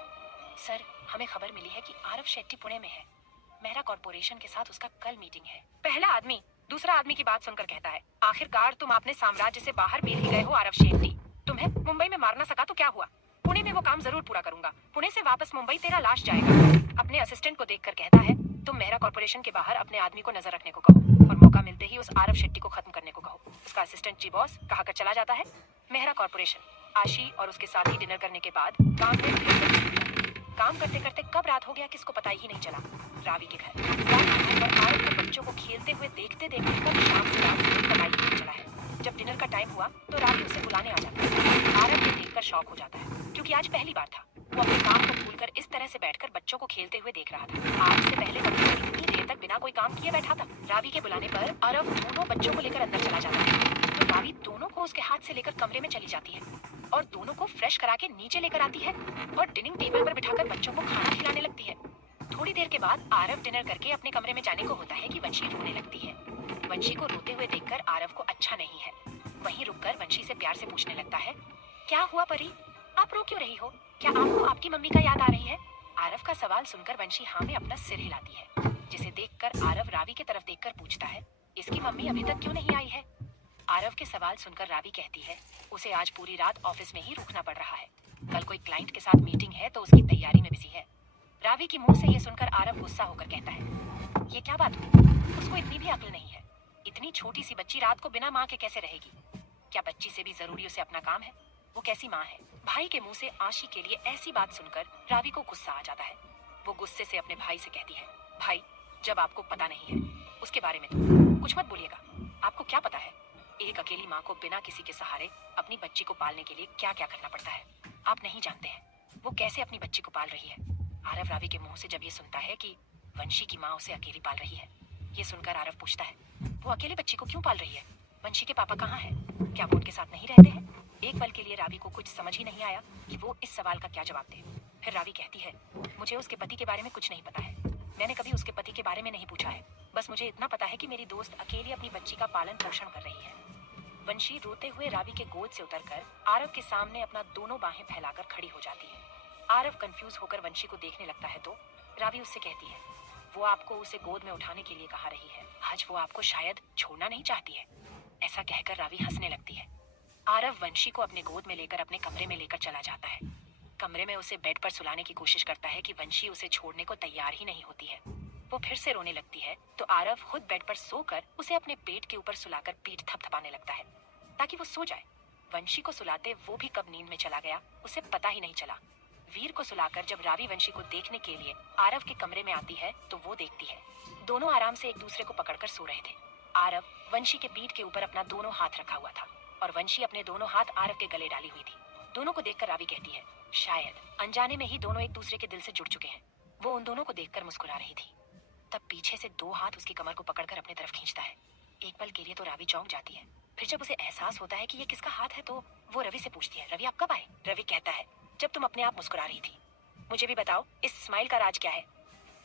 सर, हमें खबर मिली है कि आरव शेट्टी पुणे में है। मेहरा कॉर्पोरेशन के साथ उसका कल मीटिंग है। पहला आदमी दूसरा आदमी की बात सुनकर कहता है, आखिरकार तुम अपने साम्राज्य से बाहर मिल ही गए हो आरव शेट्टी। तुम्हें मुंबई में मार ना सका तो क्या हुआ? पुणे में वो काम जरूर पूरा करूंगा। पुणे से वापस मुंबई तेरा लाश जाएगा। अपने असिस्टेंट को देखकर कहता है, तुम मेहरा कॉर्पोरेशन के बाहर अपने आदमी को नजर रखने को कहो और मौका मिलते ही उस आरव शेट्टी को खत्म करने को कहो। उसका असिस्टेंट जी बॉस कहकर चला जाता है। मेहरा कॉर्पोरेशन। आशी और उसके साथी डिनर करने के बाद काम में फिर से काम करते करते कब रात हो गया किसको पता ही नहीं चला। रावी के घर और आरव को बच्चों को खेलते हुए देखते देखते कब शाम से रात को पता ही नहीं चला है। जब डिनर का टाइम हुआ तो रावी उसे बुलाने आ जाता है। आरव ये देखकर शॉक हो जाता है क्योंकि आज पहली बार था वो अपने काम को भूलकर इस तरह से बैठकर बच्चों को खेलते हुए देख रहा था। आज से पहले कभी वो इतनी देर तक बिना कोई काम किए बैठा था। रावी के बुलाने पर आरव दोनों बच्चों को लेकर अंदर चला जाता है तो रावी दोनों को उसके हाथ से लेकर कमरे में चली जाती है और दोनों को फ्रेश करा के नीचे लेकर आती है और डिनिंग टेबल पर बिठाकर बच्चों को खाना खिलाने लगती है। थोड़ी देर के बाद आरव डिनर करके अपने कमरे में जाने को होता है कि वंशी रोने लगती है। वंशी को रोते हुए देखकर आरव को अच्छा नहीं है। वहीं रुककर वंशी से प्यार से पूछने लगता है, क्या हुआ परी, आप रो क्यों रही हो? क्या आपको आपकी मम्मी का याद आ रही है? आरव का सवाल सुनकर वंशी हाँ में अपना सिर हिलाती है, जिसे देखकर आरव रावी की तरफ देखकर पूछता है, इसकी मम्मी अभी तक क्यों नहीं आई है? आरव के सवाल सुनकर रावी कहती है, उसे आज पूरी रात ऑफिस में ही रुकना पड़ रहा है। कल कोई क्लाइंट के साथ मीटिंग है तो उसकी तैयारी में बिजी है। रावी की मुंह से ये सुनकर आरव गुस्सा होकर कहता है, ये क्या बात हुई? उसको इतनी भी अक्ल नहीं है। इतनी छोटी सी बच्ची रात को बिना माँ के कैसे रहेगी? क्या बच्ची से भी जरूरी उसे अपना काम है? वो कैसी माँ है? भाई के मुंह से आशी के लिए ऐसी बात सुनकर रावी को गुस्सा आ जाता है। वो गुस्से से अपने भाई से कहती है, भाई, जब आपको पता नहीं है उसके बारे में तो कुछ मत बोलिएगा। आपको क्या पता है एक अकेली माँ को बिना किसी के सहारे अपनी बच्ची को पालने के लिए क्या क्या करना पड़ता है? आप नहीं जानते हैं वो कैसे अपनी बच्ची को पाल रही है। आरव रावी के मुंह से जब ये सुनता है कि वंशी की माँ उसे अकेली पाल रही है, ये सुनकर आरव पूछता है, वो अकेले बच्ची को क्यों पाल रही है? वंशी के पापा कहाँ हैं? क्या वो उनके साथ नहीं रहते हैं? एक पल के लिए रावी को कुछ समझ ही नहीं आया कि वो इस सवाल का क्या जवाब दे। फिर रावी कहती है, मुझे उसके पति के बारे में कुछ नहीं पता है। मैंने कभी उसके पति के बारे में नहीं पूछा है। बस मुझे इतना पता है कि मेरी दोस्त अकेली अपनी बच्ची का पालन पोषण कर रही है। वंशी रोते हुए रावी के गोद से उतरकर आरव के सामने अपना दोनों बाहें फैलाकर खड़ी हो जाती है। आरव कंफ्यूज होकर वंशी को देखने लगता है तो रावी उससे कहती है, वो आपको उसे गोद में उठाने के लिए कहा रही है। आज वो आपको शायद छोड़ना नहीं चाहती है। ऐसा कहकर रावी हंसने लगती है। आरव वंशी को अपने गोद में लेकर अपने कमरे में लेकर चला जाता है। कमरे में उसे बेड पर सुलाने की कोशिश करता है कि वंशी उसे छोड़ने को तैयार ही नहीं होती है। वो फिर से रोने लगती है तो आरव खुद बेड पर सोकर उसे अपने पेट के ऊपर सुलाकर पीठ थपथपाने लगता है ताकि वो सो जाए। वंशी को सुलाते वो भी कब नींद में चला गया उसे पता ही नहीं चला। वीर को सुलाकर जब रावी वंशी को देखने के लिए आरव के कमरे में आती है तो वो देखती है दोनों आराम से एक दूसरे को पकड़कर सो रहे थे। आरव वंशी के पीठ के ऊपर अपना दोनों हाथ रखा हुआ था और वंशी अपने दोनों हाथ आरव के गले डाली हुई थी। दोनों को देखकर रावी कहती है, शायद अनजाने में ही दोनों एक दूसरे के दिल से जुड़ चुके हैं। वो उन दोनों को देखकर मुस्कुरा रही थी। तब पीछे से दो हाथ उसकी कमर को पकड़कर अपनी तरफ खींचता है। एक पल के लिए तो रावी चौंक जाती है। फिर जब उसे एहसास होता है कि ये किसका हाथ है तो वो रवि से पूछती है, रवि आप कब आए? रवि कहता है, जब तुम अपने आप मुस्कुरा रही थी। मुझे भी बताओ इस स्माइल का राज क्या है?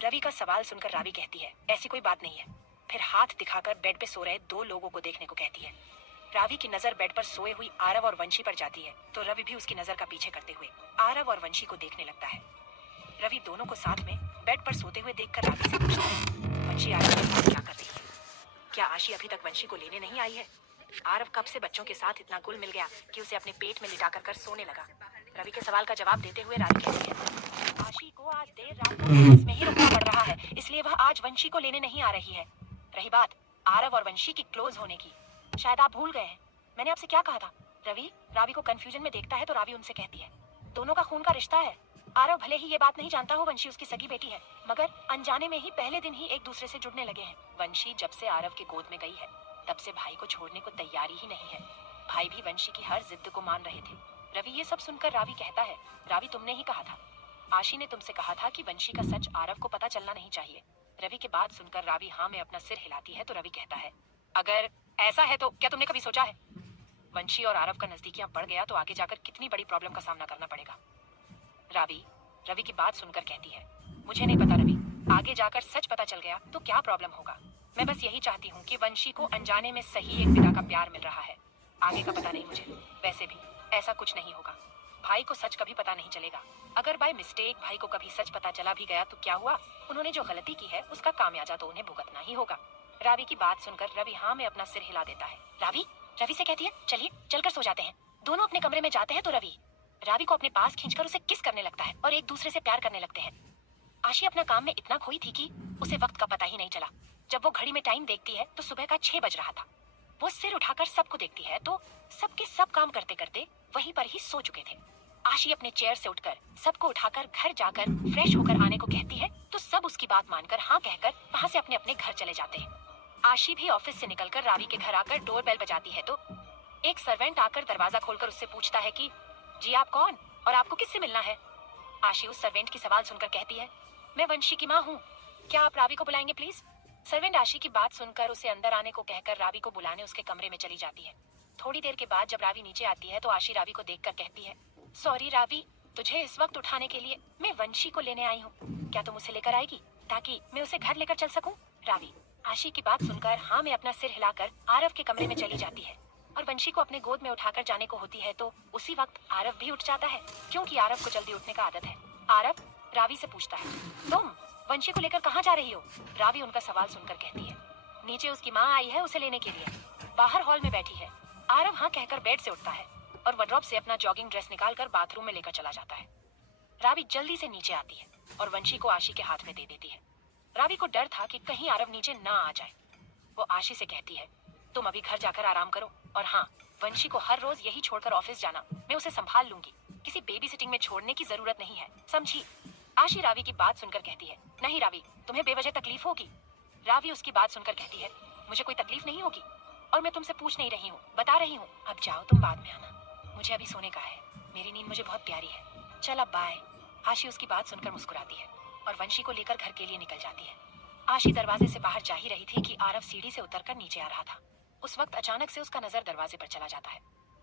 रवि का सवाल सुनकर रावी कहती है, ऐसी कोई बात नहीं है। फिर हाथ दिखाकर बेड पे सो रहे दो लोगों को देखने को कहती है। रावी की नजर बेड पर सोए हुई आरव और वंशी पर जाती है तो रवि भी उसकी नजर का पीछे करते हुए आरव और वंशी को देखने लगता है। रवि दोनों को साथ में बेड पर सोते हुए देखकर रावी से पूछता है, वंशी आरव के साथ क्या कर रही है? क्या आशी अभी तक वंशी को लेने नहीं आई है? आरव कब से बच्चों के साथ इतना घुल मिल गया कि उसे अपने पेट में लिटा कर सोने लगा। रवि के सवाल का जवाब देते हुए रावी कहती है, आशी को आज देर रात तक ऑफिस में ही रुकना पड़ रहा है, इसलिए वह आज वंशी को लेने नहीं आ रही है। रही बात आरव और वंशी की क्लोज होने की, शायद आप भूल गए हैं मैंने आपसे क्या कहा था। रवि रावी को कंफ्यूजन में देखता है तो रावी उनसे कहती है, दोनों का खून का रिश्ता है। आरव भले ही ये बात नहीं जानता हो वंशी उसकी सगी बेटी है, मगर अनजाने में ही पहले दिन ही एक दूसरे से जुड़ने लगे हैं। वंशी जब से आरव के गोद में गई है तब से भाई को छोड़ने को तैयारी ही नहीं है। भाई भी वंशी की हर जिद को मान रहे थे। रवि ये सब सुनकर रावी कहता है, रावी तुमने ही कहा था, आशी ने तुमसे कहा था कि वंशी का सच आरव को पता चलना नहीं चाहिए। रवि की बात सुनकर रावी हाँ में अपना सिर हिलाती है तो रवि कहता है, अगर ऐसा है तो क्या तुमने कभी सोचा है वंशी और आरव का नजदीकियां बढ़ गया तो आगे जाकर कितनी बड़ी प्रॉब्लम का सामना करना पड़ेगा। रावी रवि की बात सुनकर कहती है, मुझे नहीं पता रवि, आगे जाकर सच पता चल गया तो क्या प्रॉब्लम होगा। मैं बस यही चाहती हूँ कि वंशी को अनजाने में सही एक पिता का प्यार मिल रहा है। आगे का पता नहीं मुझे, वैसे भी ऐसा कुछ नहीं होगा। भाई को सच कभी पता नहीं चलेगा। अगर बाय मिस्टेक भाई को कभी सच पता चला भी गया तो क्या हुआ, उन्होंने जो गलती की है उसका खामियाजा तो उन्हें भुगतना ही होगा। रावी की बात सुनकर रवि हाँ में अपना सिर हिला देता है। रावी रवि से कहती है, चलिए चलकर सो जाते हैं। दोनों अपने कमरे में जाते हैं तो रवि रावी को अपने पास खींचकर उसे किस करने लगता है और एक दूसरे से प्यार करने लगते हैं। आशी अपना काम में इतना खोई थी कि उसे वक्त का पता ही नहीं चला। जब वो घड़ी में टाइम देखती है तो सुबह का 6 बज रहा था। वो सिर उठाकर सबको देखती है तो सबके सब काम करते करते वहीं पर ही सो चुके थे। आशी अपने चेयर से उठकर सबको उठाकर घर जाकर फ्रेश होकर आने को कहती है तो सब उसकी बात मानकर हाँ कहकर वहाँ से अपने अपने घर चले जाते हैं। आशी भी ऑफिस से निकलकर रावी के घर आकर डोर बेल बजाती है तो एक सर्वेंट आकर दरवाजा खोलकर उससे पूछता है कि जी आप कौन और आपको किससे मिलना है। आशी उस सर्वेंट की सवाल सुनकर कहती है, मैं वंशी की माँ हूँ, क्या आप रावी को बुलाएंगे प्लीज। सर्वेंट आशी की बात सुनकर उसे अंदर आने को कहकर रावी को बुलाने उसके कमरे में चली जाती है। थोड़ी देर के बाद जब रावी नीचे आती है तो आशी रावी को देखकर कहती है, सॉरी रावी, तुझे इस वक्त उठाने के लिए मैं वंशी को लेने आई हूँ, क्या तुम उसे लेकर आएगी ताकि मैं उसे घर लेकर चल सकूं। रावी आशी की बात सुनकर हाँ में अपना सिर हिलाकर आरव के कमरे में चली जाती है और वंशी को अपने गोद में उठाकर जाने को होती है तो उसी वक्त आरव भी उठ जाता है क्योंकि आरव को जल्दी उठने का आदत है। आरव रावी से पूछता है, तुम वंशी को लेकर कहाँ जा रही हो। रावी उनका सवाल सुनकर कहती है, नीचे उसकी माँ आई है उसे लेने के लिए, बाहर हॉल में बैठी है। आरव हाँ कहकर बेड से उठता है और वार्डरोब से अपना जॉगिंग ड्रेस निकालकर बाथरूम में लेकर चला जाता है। रावी जल्दी से नीचे आती है और वंशी को आशी के हाथ में दे देती है। रावी को डर था कि कहीं आरव नीचे ना आ जाए। वो आशी से कहती है, तुम अभी घर जाकर आराम करो और हाँ, वंशी को हर रोज यही छोड़कर ऑफिस जाना, मैं उसे संभाल लूंगी, किसी बेबी सिटिंग में छोड़ने की जरूरत नहीं है, समझी। आशी रावी की बात सुनकर कहती है, नहीं रावी, तुम्हें बेवजह तकलीफ होगी। रावी उसकी बात सुनकर कहती है, मुझे कोई तकलीफ नहीं होगी और मैं तुमसे पूछ नहीं रही हूँ, बता रही हूँ। अब जाओ तुम बाद में आना, मुझे अभी सोने का है, मेरी नींद मुझे बहुत प्यारी है, चल अब बाय। आशी उसकी बात सुनकर मुस्कुराती है और वंशी को लेकर घर के लिए निकल जाती है। आशी दरवाजे से बाहर जा ही रही थी कि आरव सीढ़ी से उतरकर नीचे आ रहा था। उस वक्त अचानक से उसका नजर दरवाजे पर चला जाता है।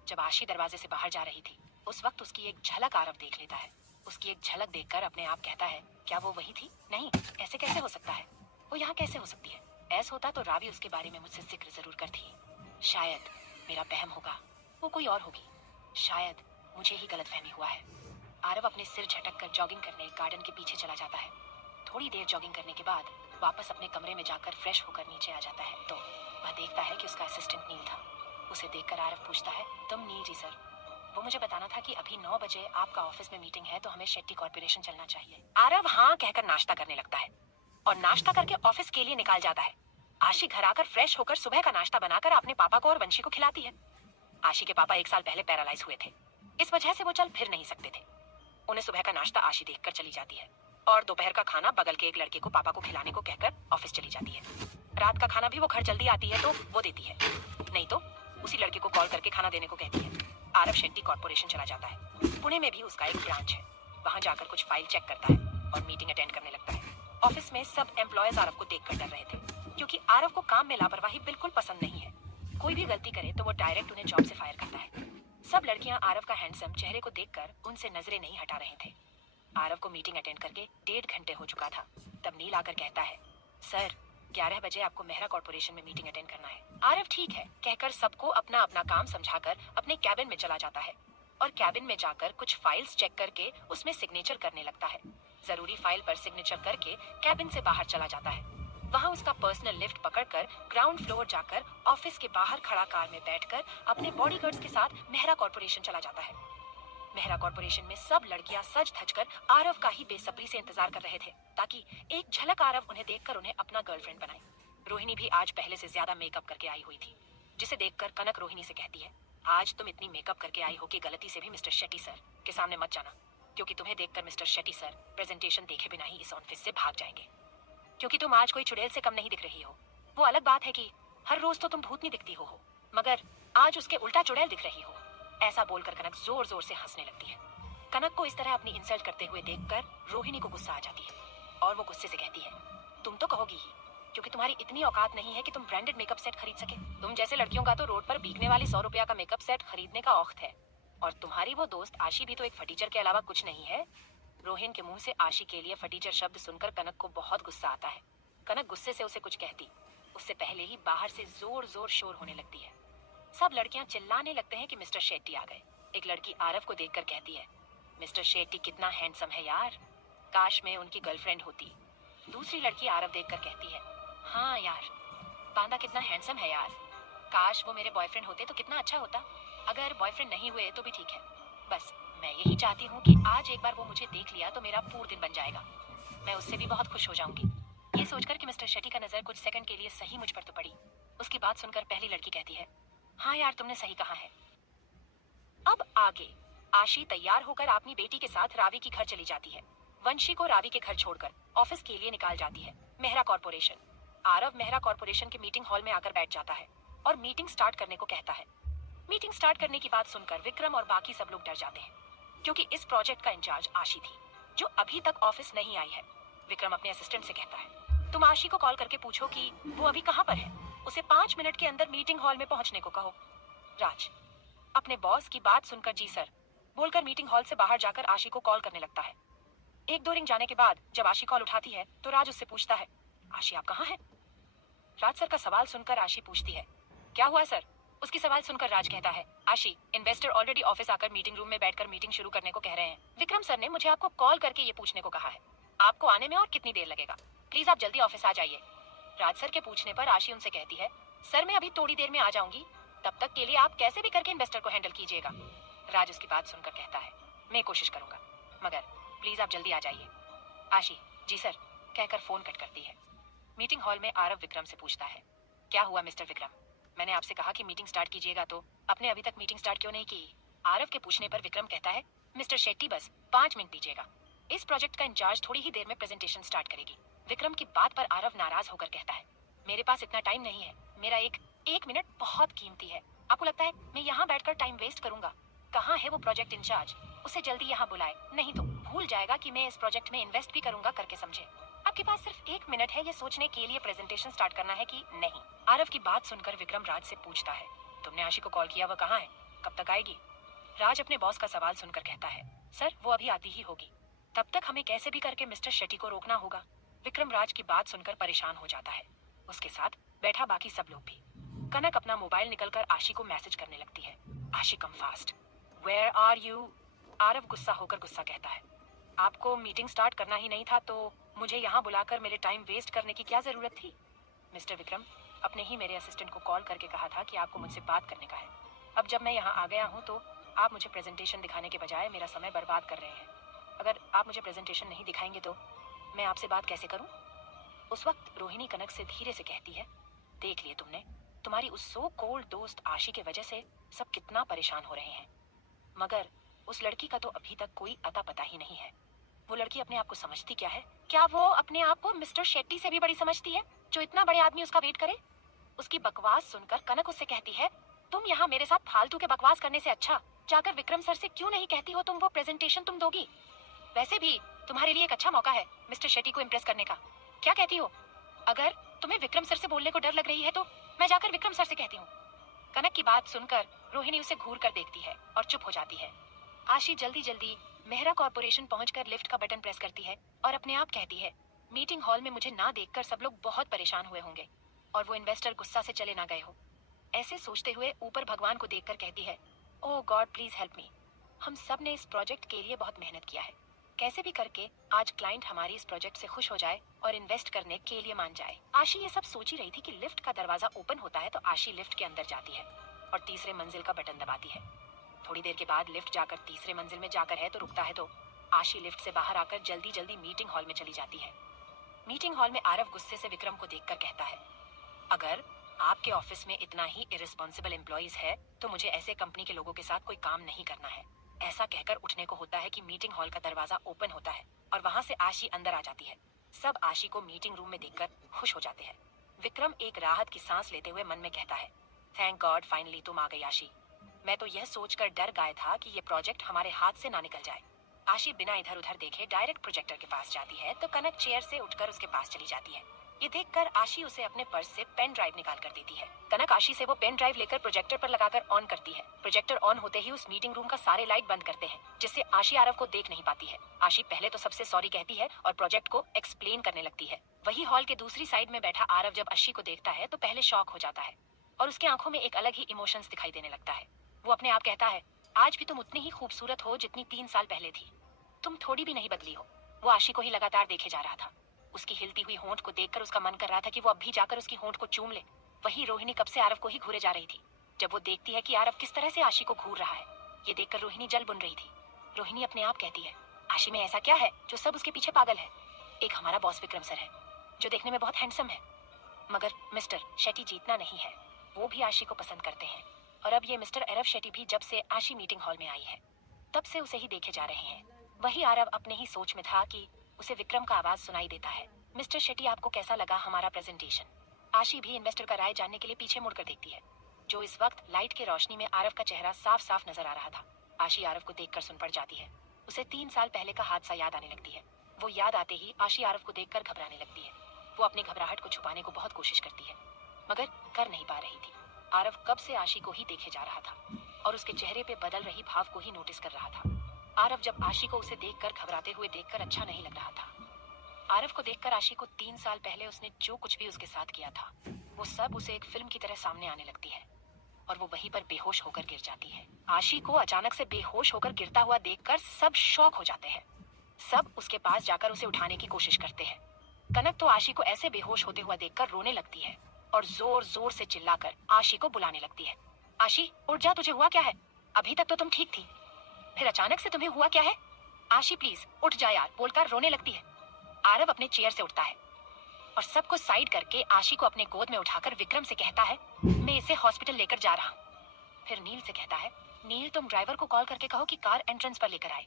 जब आशी दरवाजे से बाहर जा रही थी उस वक्त उसकी एक झलक आरव देख लेता है। उसकी एक झलक देखकर अपने आप कहता है, क्या वो वही थी। नहीं, ऐसे कैसे हो सकता है, वो यहाँ कैसे हो सकती है। ऐसा होता तो रावी उसके बारे में मुझसे जिक्र जरूर करती। शायद मेरा बहम होगा, वो कोई और होगी, शायद मुझे ही गलतफहमी हुआ है। आरव अपने सिर झटक कर जॉगिंग करने गार्डन के पीछे चला जाता है। थोड़ी देर जॉगिंग करने के बाद वापस अपने कमरे में जाकर फ्रेश होकर नीचे आ जाता है तो वह देखता है कि उसका असिस्टेंट नील था। उसे देखकर आरव पूछता है, तुम नील जी सर, वो मुझे बताना था कि अभी 9 बजे आपका ऑफिस में मीटिंग है तो हमें शेट्टी कॉर्पोरेशन चलना चाहिए। आरव हाँ कहकर नाश्ता करने लगता है और नाश्ता करके ऑफिस के लिए निकल जाता है। आशी घर आकर फ्रेश होकर सुबह का नाश्ता बनाकर अपने पापा को और वंशी को खिलाती है। आशी के पापा 1 साल पहले पैरालाइज हुए थे, इस वजह से वो चल फिर नहीं सकते थे। उन्हें सुबह का नाश्ता आशी देखकर चली जाती है और दोपहर का खाना बगल के एक लड़के को पापा को खिलाने को कहकर ऑफिस चली जाती है। रात का खाना भी वो घर जल्दी आती है तो वो देती है, नहीं तो उसी लड़के को कॉल करके खाना देने को कहती है। आरव शेट्टी कॉर्पोरेशन चला जाता है। पुणे में भी उसका एक ब्रांच है, वहां जाकर कुछ फाइल चेक करता है और मीटिंग अटेंड करने लगता है। ऑफिस में सब एम्प्लॉयज आरव को देखकर डर रहे थे क्योंकि आरव को काम में लापरवाही बिल्कुल पसंद नहीं है। कोई भी गलती करे तो वो डायरेक्ट उन्हें जॉब से फायर करता है। सब लड़कियां आरव का हैंडसम चेहरे को देखकर उनसे नजरें नहीं हटा रहे थे। आरव को मीटिंग अटेंड करके 1.5 घंटे हो चुका था। तब नील आकर कहता है, सर 11 बजे आपको मेहरा कॉर्पोरेशन में मीटिंग अटेंड करना है। आरव ठीक है कहकर सबको अपना अपना काम समझाकर अपने कैबिन में चला जाता है और कैबिन में जाकर कुछ फाइल्स चेक करके उसमें सिग्नेचर करने लगता है। जरूरी फाइल पर सिग्नेचर करके कैबिन से बाहर चला जाता है। वहाँ उसका पर्सनल लिफ्ट पकड़कर ग्राउंड फ्लोर जाकर ऑफिस के बाहर खड़ा कार में बैठकर अपने बॉडीगार्ड्स के साथ मेहरा कॉर्पोरेशन चला जाता है। मेहरा कॉर्पोरेशन में सब लड़कियां सज धज कर आरव का ही बेसब्री से इंतजार कर रहे थे ताकि एक झलक आरव उन्हें देखकर उन्हें अपना गर्लफ्रेंड बनाए। रोहिणी भी आज पहले से ज्यादा मेकअप करके आई हुई थी, जिसे देखकर कनक रोहिणी से कहती है, आज तुम इतनी मेकअप करके आई हो कि गलती से भी मिस्टर शेट्टी सर के सामने मत जाना, क्योंकि तुम्हें देखकर मिस्टर शेट्टी सर प्रेजेंटेशन देखे बिना ही इस ऑफिस से भाग जाएंगे। क्योंकि तुम आज कोई चुड़ैल से कम नहीं दिख रही हो। वो अलग बात है कि हर रोज तो तुम भूतनी दिखती हो, मगर आज उसके उल्टा चुड़ैल दिख रही हो। ऐसा बोलकर कनक जोर जोर से हंसने लगती है। कनक को इस तरह अपनी इंसल्ट करते हुए देखकर रोहिणी को गुस्सा आ जाती है और वो गुस्से से कहती है, तुम तो कहोगी ही, क्योंकि तुम्हारी इतनी औकात नहीं है कि तुम ब्रांडेड मेकअप सेट खरीद सके। तुम जैसे लड़कियों का तो रोड पर बिकने वाली 100 रुपया का मेकअप सेट खरीदने का औख्त है, और तुम्हारी वो दोस्त आशी भी तो एक फटीचर के अलावा कुछ नहीं है। रोहिन के मुंह से आशी के लिए फटीचर शब्द सुनकर कनक को बहुत गुस्सा आता है। कनक गुस्से से उसे कुछ कहती उससे पहले ही बाहर से जोर जोर शोर होने लगती है। सब लड़कियां चिल्लाने लगते हैं कि मिस्टर शेट्टी आ गए। एक लड़की आरव को देखकर कहती है, मिस्टर शेट्टी कितना हैंडसम है यार, काश मैं उनकी गर्लफ्रेंड होती। दूसरी लड़की आरव देखकर कहती है, हाँ यार, बांदा कितना हैंडसम है यार, काश वो मेरे बॉयफ्रेंड होते तो कितना अच्छा होता। अगर बॉयफ्रेंड नहीं हुए तो भी ठीक है, बस मैं यही चाहती हूँ कि आज एक बार वो मुझे देख लिया तो मेरा पूरा दिन बन जाएगा। मैं उससे भी बहुत खुश हो जाऊंगी। ये सोचकर कि मिस्टर शेट्टी का नजर कुछ सेकंड के लिए सही मुझ पर तो पड़ी। उसकी बात सुनकर पहली लड़की कहती है, हाँ यार, तुमने सही कहा है। अब आगे आशी तैयार होकर अपनी बेटी के साथ रावी की घर चली जाती है। वंशी को रावी के घर छोड़कर ऑफिस के लिए निकाल जाती है मेहरा कॉर्पोरेशन। आरव मेहरा कॉर्पोरेशन के मीटिंग हॉल में आकर बैठ जाता है और मीटिंग स्टार्ट करने को कहता है। मीटिंग स्टार्ट करने की बात सुनकर विक्रम और बाकी सब लोग डर जाते हैं, क्योंकि इस प्रोजेक्ट का इंचार्ज आशी थी, जो अभी तक ऑफिस नहीं आई है। विक्रम अपने असिस्टेंट से कहता है, तुम आशी को कॉल करके पूछो कि वो अभी कहाँ पर है, उसे 5 मिनट के अंदर मीटिंग हॉल में पहुंचने को कहो। राज अपने बॉस की बात सुनकर जी सर बोलकर मीटिंग हॉल से बाहर जाकर आशी को कॉल करने लगता है। 1-2 रिंग जाने के बाद जब आशी कॉल उठाती है तो राज उससे पूछता है, आशी आप कहाँ हैं? राज सर का सवाल सुनकर आशी पूछती है, क्या हुआ सर? उसकी सवाल सुनकर राज कहता है, आशी, इन्वेस्टर ऑलरेडी ऑफिस आकर मीटिंग रूम में बैठकर मीटिंग शुरू करने को कह रहे हैं। विक्रम सर ने मुझे आपको कॉल करके ये पूछने को कहा है, आपको आने में और कितनी देर लगेगा? प्लीज आप जल्दी ऑफिस आ जाइए। राज सर के पूछने पर आशी उनसे कहती है, सर मैं अभी थोड़ी देर में आ जाऊंगी, तब तक के लिए आप कैसे भी करके इन्वेस्टर को हैंडल कीजिएगा। राज उसकी बात सुनकर कहता है, मैं कोशिश करूंगा, मगर प्लीज आप जल्दी आ जाइए। आशी, जी सर कहकर फोन कट करती है। मीटिंग हॉल में आरव विक्रम से पूछता है, क्या हुआ मिस्टर विक्रम? मैंने आपसे कहा कि मीटिंग स्टार्ट कीजिएगा, तो आपने अभी तक मीटिंग स्टार्ट क्यों नहीं की? आरव के पूछने पर विक्रम कहता है, मिस्टर शेट्टी बस 5 मिनट दीजिएगा, इस प्रोजेक्ट का इंचार्ज थोड़ी ही देर में प्रेजेंटेशन स्टार्ट करेगी। विक्रम की बात पर आरव नाराज होकर कहता है, मेरे पास इतना टाइम नहीं है, मेरा एक मिनट बहुत कीमती है। आपको लगता है मैं यहाँ बैठकर टाइम वेस्ट करूंगा? कहाँ है वो प्रोजेक्ट इंचार्ज? उसे जल्दी यहाँ बुलाए, नहीं तो भूल जाएगा कि मैं इस प्रोजेक्ट में इन्वेस्ट भी करूंगा करके समझे। आपके पास सिर्फ 1 मिनट है ये सोचने के लिए प्रेजेंटेशन स्टार्ट करना है कि नहीं। आरव की बात सुनकर विक्रम राज से पूछता है, तुमने आशी को कॉल किया, वह कहाँ है, कब तक आएगी? राज अपने बॉस का सवाल सुनकर कहता है, सर वो अभी आती ही होगी, तब तक हमें कैसे भी करके मिस्टर शेट्टी को रोकना होगा। विक्रम राज की बात सुनकर परेशान हो जाता है, उसके साथ बैठा बाकी सब लोग भी। कनक अपना मोबाइल निकलकर आशी को मैसेज करने लगती है, Aashi come fast, where are you? Aarav गुस्सा होकर गुस्सा कहता है, आपको मीटिंग स्टार्ट करना ही नहीं था तो मुझे यहाँ बुलाकर मेरे टाइम वेस्ट करने की क्या जरूरत थी? मिस्टर विक्रम, अपने ही मेरे असिस्टेंट को कॉल करके कहा था कि आपको मुझसे बात करने का है। अब जब मैं यहाँ आ गया हूँ तो आप मुझे प्रेजेंटेशन दिखाने के बजाय मेरा समय बर्बाद कर रहे हैं। अगर आप मुझे प्रेजेंटेशन नहीं दिखाएंगे तो मैं आपसे बात कैसे करूँ? उस वक्त रोहिणी कनक से धीरे से कहती है, देख लिए तुमने, तुम्हारी उस सो कोल्ड दोस्त आशी की वजह से सब कितना परेशान हो रहे हैं, मगर उस लड़की का तो अभी तक कोई अता पता ही नहीं है। वो लड़की अपने आप को समझती क्या है? क्या वो अपने आप को मिस्टर शेट्टी से भी बड़ी समझती है, जो इतना बड़े आदमी उसका वेट करे? उसकी बकवास सुनकर कनक उससे कहती है, तुम यहाँ मेरे साथ फालतू के बकवास करने से अच्छा जाकर विक्रम सर से क्यों नहीं कहती हो तुम वो प्रेजेंटेशन तुम दोगी? वैसे भी तुम्हारे लिए एक अच्छा मौका है मिस्टर शेट्टी को इम्प्रेस करने का। क्या कहती हो? अगर तुम्हें विक्रम सर से बोलने को डर लग रही है तो मैं जाकर विक्रम सर से कहती हूँ। कनक की बात सुनकर रोहिणी उसे घूर कर देखती है और चुप हो जाती है। आशी जल्दी जल्दी मेहरा कॉर्पोरेशन पहुंचकर लिफ्ट का बटन प्रेस करती है और अपने आप कहती है, मीटिंग हॉल में मुझे ना देखकर सब लोग बहुत परेशान हुए होंगे और वो इन्वेस्टर गुस्सा से चले ना गए हो। ऐसे सोचते हुए ऊपर भगवान को देखकर कहती है, ओह गॉड प्लीज हेल्प मी। हम सब ने इस प्रोजेक्ट के लिए बहुत मेहनत किया है, कैसे भी करके आज क्लाइंट हमारी इस प्रोजेक्ट से खुश हो जाए और इन्वेस्ट करने के लिए मान जाए। आशी ये सब सोच ही रही थी कि लिफ्ट का दरवाजा ओपन होता है तो आशी लिफ्ट के अंदर जाती है और तीसरे मंजिल का बटन दबाती है। थोड़ी देर के बाद लिफ्ट जाकर तीसरे मंजिल में जाकर है तो रुकता है, तो आशी लिफ्ट से बाहर आकर जल्दी जल्दी मीटिंग हॉल में चली जाती है। मीटिंग हॉल में आरव गुस्से से विक्रम को देखकर कहता है, अगर आपके ऑफिस में इतना ही इरिस्पॉन्सिबल एम्प्लॉइज है तो मुझे ऐसे कंपनी के लोगों के साथ कोई काम नहीं करना है। ऐसा कहकर उठने को होता है कि मीटिंग हॉल का दरवाजा ओपन होता है और वहां से आशी अंदर आ जाती है। सब आशी को मीटिंग रूम में देखकर खुश हो जाते हैं। विक्रम एक राहत की सांस लेते हुए मन में कहता है, थैंक गॉड फाइनली तुम आ गई आशी। मैं तो यह सोचकर डर गया था कि ये प्रोजेक्ट हमारे हाथ से ना निकल जाए। आशी बिना इधर उधर देखे डायरेक्ट प्रोजेक्टर के पास जाती है तो कनक चेयर से उठकर उसके पास चली जाती है। ये देखकर आशी उसे अपने पर्स से पेन ड्राइव निकाल कर देती है। कनक आशी से वो पेन ड्राइव लेकर प्रोजेक्टर पर लगाकर ऑन करती है। प्रोजेक्टर ऑन होते ही उस मीटिंग रूम का सारे लाइट बंद करते हैं, जिससे आशी आरव को देख नहीं पाती है। आशी पहले तो सबसे सॉरी कहती है और प्रोजेक्ट को एक्सप्लेन करने लगती है। वही हॉल के दूसरी साइड में बैठा आरव जब आशी को देखता है तो पहले शॉक हो जाता है और उसके आंखों में एक अलग ही इमोशंस दिखाई देने लगता है। वो अपने आप कहता है, आज भी तुम उतनी ही खूबसूरत हो जितनी 3 साल पहले थी। तुम थोड़ी भी नहीं बदली हो। वो आशी को ही लगातार देखे जा रहा था। उसकी हिलती हुई होंठ को देखकर उसका मन कर रहा था कि वो अब भी जाकर उसकी होंठ को चूम ले। वही रोहिणी कब से आरव को ही घूरे जा रही थी। जब वो देखती है कि आरव किस तरह से आशी को घूर रहा है, ये देखकर रोहिणी जल बुन रही थी। रोहिणी अपने आप कहती है, आशी में ऐसा क्या है जो सब उसके पीछे पागल है। एक हमारा बॉस विक्रम सर है जो देखने में बहुत हैंडसम है, मगर मिस्टर शेट्टी जीतना नहीं है। वो भी आशी को पसंद करते हैं और अब ये मिस्टर आरव शेट्टी भी जब से आशी मीटिंग हॉल में आई है तब से उसे ही देखे जा रहे हैं। वही आरव अपने ही सोच में था कि उसे विक्रम का आवाज सुनाई देता है, मिस्टर शेट्टी आपको कैसा लगा हमारा प्रेजेंटेशन। आशी भी इन्वेस्टर का राय जानने के लिए पीछे मुड़कर देखती है, जो इस वक्त लाइट की रोशनी में आरव का चेहरा साफ साफ नजर आ रहा था। आशी आरव को देखकर सुन पड़ जाती है। उसे 3 साल पहले का हादसा याद आने लगती है। वो याद आते ही आशी आरव को देखकर घबराने लगती है। वो अपनी घबराहट को छुपाने को बहुत कोशिश करती है मगर कर नहीं पा रही थी। आरव कब से आशी को ही देखे जा रहा था और उसके चेहरे पे बदल रही भाव को ही नोटिस कर रहा था। आरव जब आशी को उसे देखकर घबराते हुए देखकर अच्छा नहीं लग रहा था। आरव को देखकर आशी को 3 साल पहले उसने जो कुछ भी उसके साथ किया था वो सब उसे एक फिल्म की तरह सामने आने लगती है और वो वहीं पर बेहोश होकर गिर जाती है। आशी को अचानक से बेहोश होकर गिरता हुआ देखकर सब शॉक हो जाते हैं। सब उसके पास जाकर उसे उठाने की कोशिश करते हैं। कनक तो आशी को ऐसे बेहोश होते हुआ देखकर रोने लगती है और जोर जोर से चिल्लाकर आशी को बुलाने लगती है, आशी उठ जा, तुझे हुआ क्या है? अभी तक तो तुम ठीक थी, फिर अचानक से तुम्हें हुआ क्या है? आशी प्लीज उठ जा यार, बोलकर रोने लगती है। आरव अपने चेयर से उठता है और सबको साइड करके आशी को अपने गोद में उठाकर विक्रम से कहता है, मैं इसे हॉस्पिटल लेकर जा रहा हूँ। फिर नील से कहता है, नील तुम ड्राइवर को कॉल करके कहो कि कार एंट्रेंस पर लेकर आए।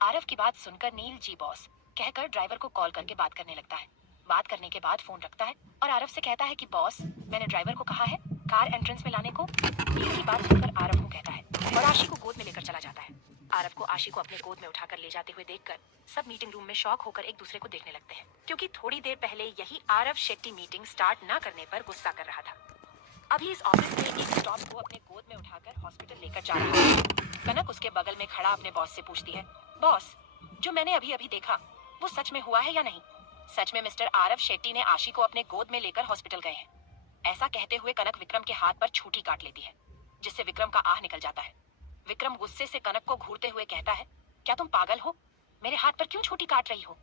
आरव की बात सुनकर नील जी बॉस कहकर ड्राइवर को कॉल करके बात करने लगता है। बात करने के बाद फोन रखता है और आरव से कहता है कि बॉस मैंने ड्राइवर को कहा है कार एंट्रेंस में लाने को। नील की बात सुनकर आरव को कहता है और आशी को गोद में लेकर चला जाता है। आरव को आशी को अपने गोद में उठाकर ले जाते हुए देखकर सब मीटिंग रूम में शॉक होकर एक दूसरे को देखने लगते हैं, क्योंकि थोड़ी देर पहले यही आरव शेट्टी मीटिंग स्टार्ट ना करने पर गुस्सा कर रहा था। अभी इस ऑफिस में एक स्टॉप को अपने गोद में उठाकर हॉस्पिटल लेकर जा रहा है। कनक उसके बगल में खड़ा अपने बॉस से पूछती है, बॉस जो मैंने अभी अभी देखा वो सच में हुआ है या नहीं? सच में मिस्टर आरव शेट्टी ने आशी को अपने गोद में लेकर हॉस्पिटल गए हैं। ऐसा कहते हुए कनक विक्रम के हाथ पर छूटी काट लेती है, जिससे विक्रम का आह निकल जाता है। विक्रम गुस्से से कनक को घूरते हुए कहता है, क्या तुम पागल हो? मेरे हाथ पर क्यों छूटी काट रही हो?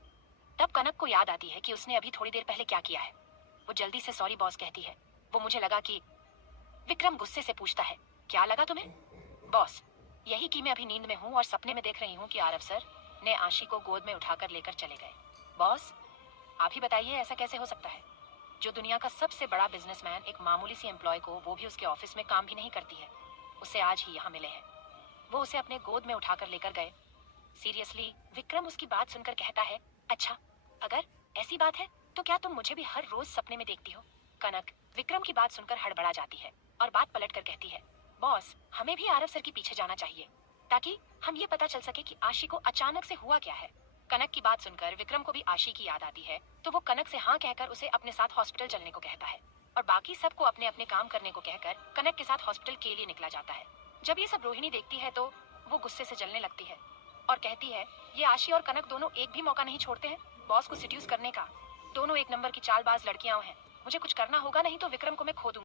तब कनक को याद आती है कि उसने अभी थोड़ी देर पहले क्या किया है। वो जल्दी से सॉरी बॉस कहती है। वो मुझे लगा कि विक्रम गुस्से से पूछता है, क्या लगा तुम्हें? बॉस यही कि मैं अभी नींद में हूँ और सपने में देख रही हूँ कि आरव सर ने आशी को गोद में उठाकर लेकर चले गए। बॉस आप ही बताइए ऐसा कैसे हो सकता है? जो दुनिया का सबसे बड़ा बिजनेसमैन एक मामूली सी एम्प्लॉय को, वो भी उसके ऑफिस में काम भी नहीं करती है, उसे आज ही यहाँ मिले हैं। वो उसे अपने गोद में उठाकर लेकर गए। सीरियसली? विक्रम उसकी बात सुनकर कहता है, अच्छा अगर ऐसी बात है तो क्या तुम मुझे भी हर रोज सपने में देखती हो? कनक विक्रम की बात सुनकर हड़बड़ा जाती है और बात पलट कर कहती है, बॉस हमें भी आरव सर के पीछे जाना चाहिए ताकि हम ये पता चल सके कि आशी को अचानक से हुआ क्या है। कनक की बात सुनकर विक्रम को भी आशी की याद आती है, तो वो कनक से हाँ कहकर उसे अपने साथ हॉस्पिटल चलने को कहता है और बाकी सबको अपने अपने काम करने को कहकर कनक के साथ हॉस्पिटल के लिए निकला जाता है। जब ये सब रोहिणी देखती है तो वो गुस्से से जलने लगती है और कहती है, ये आशी और कनक दोनों एक भी मौका नहीं छोड़ते हैं बॉस को सिड्यूस करने का। दोनों एक नंबर की चालबाज लड़कियां हैं। मुझे कुछ करना होगा, नहीं तो विक्रम को मैं खो दूंगी।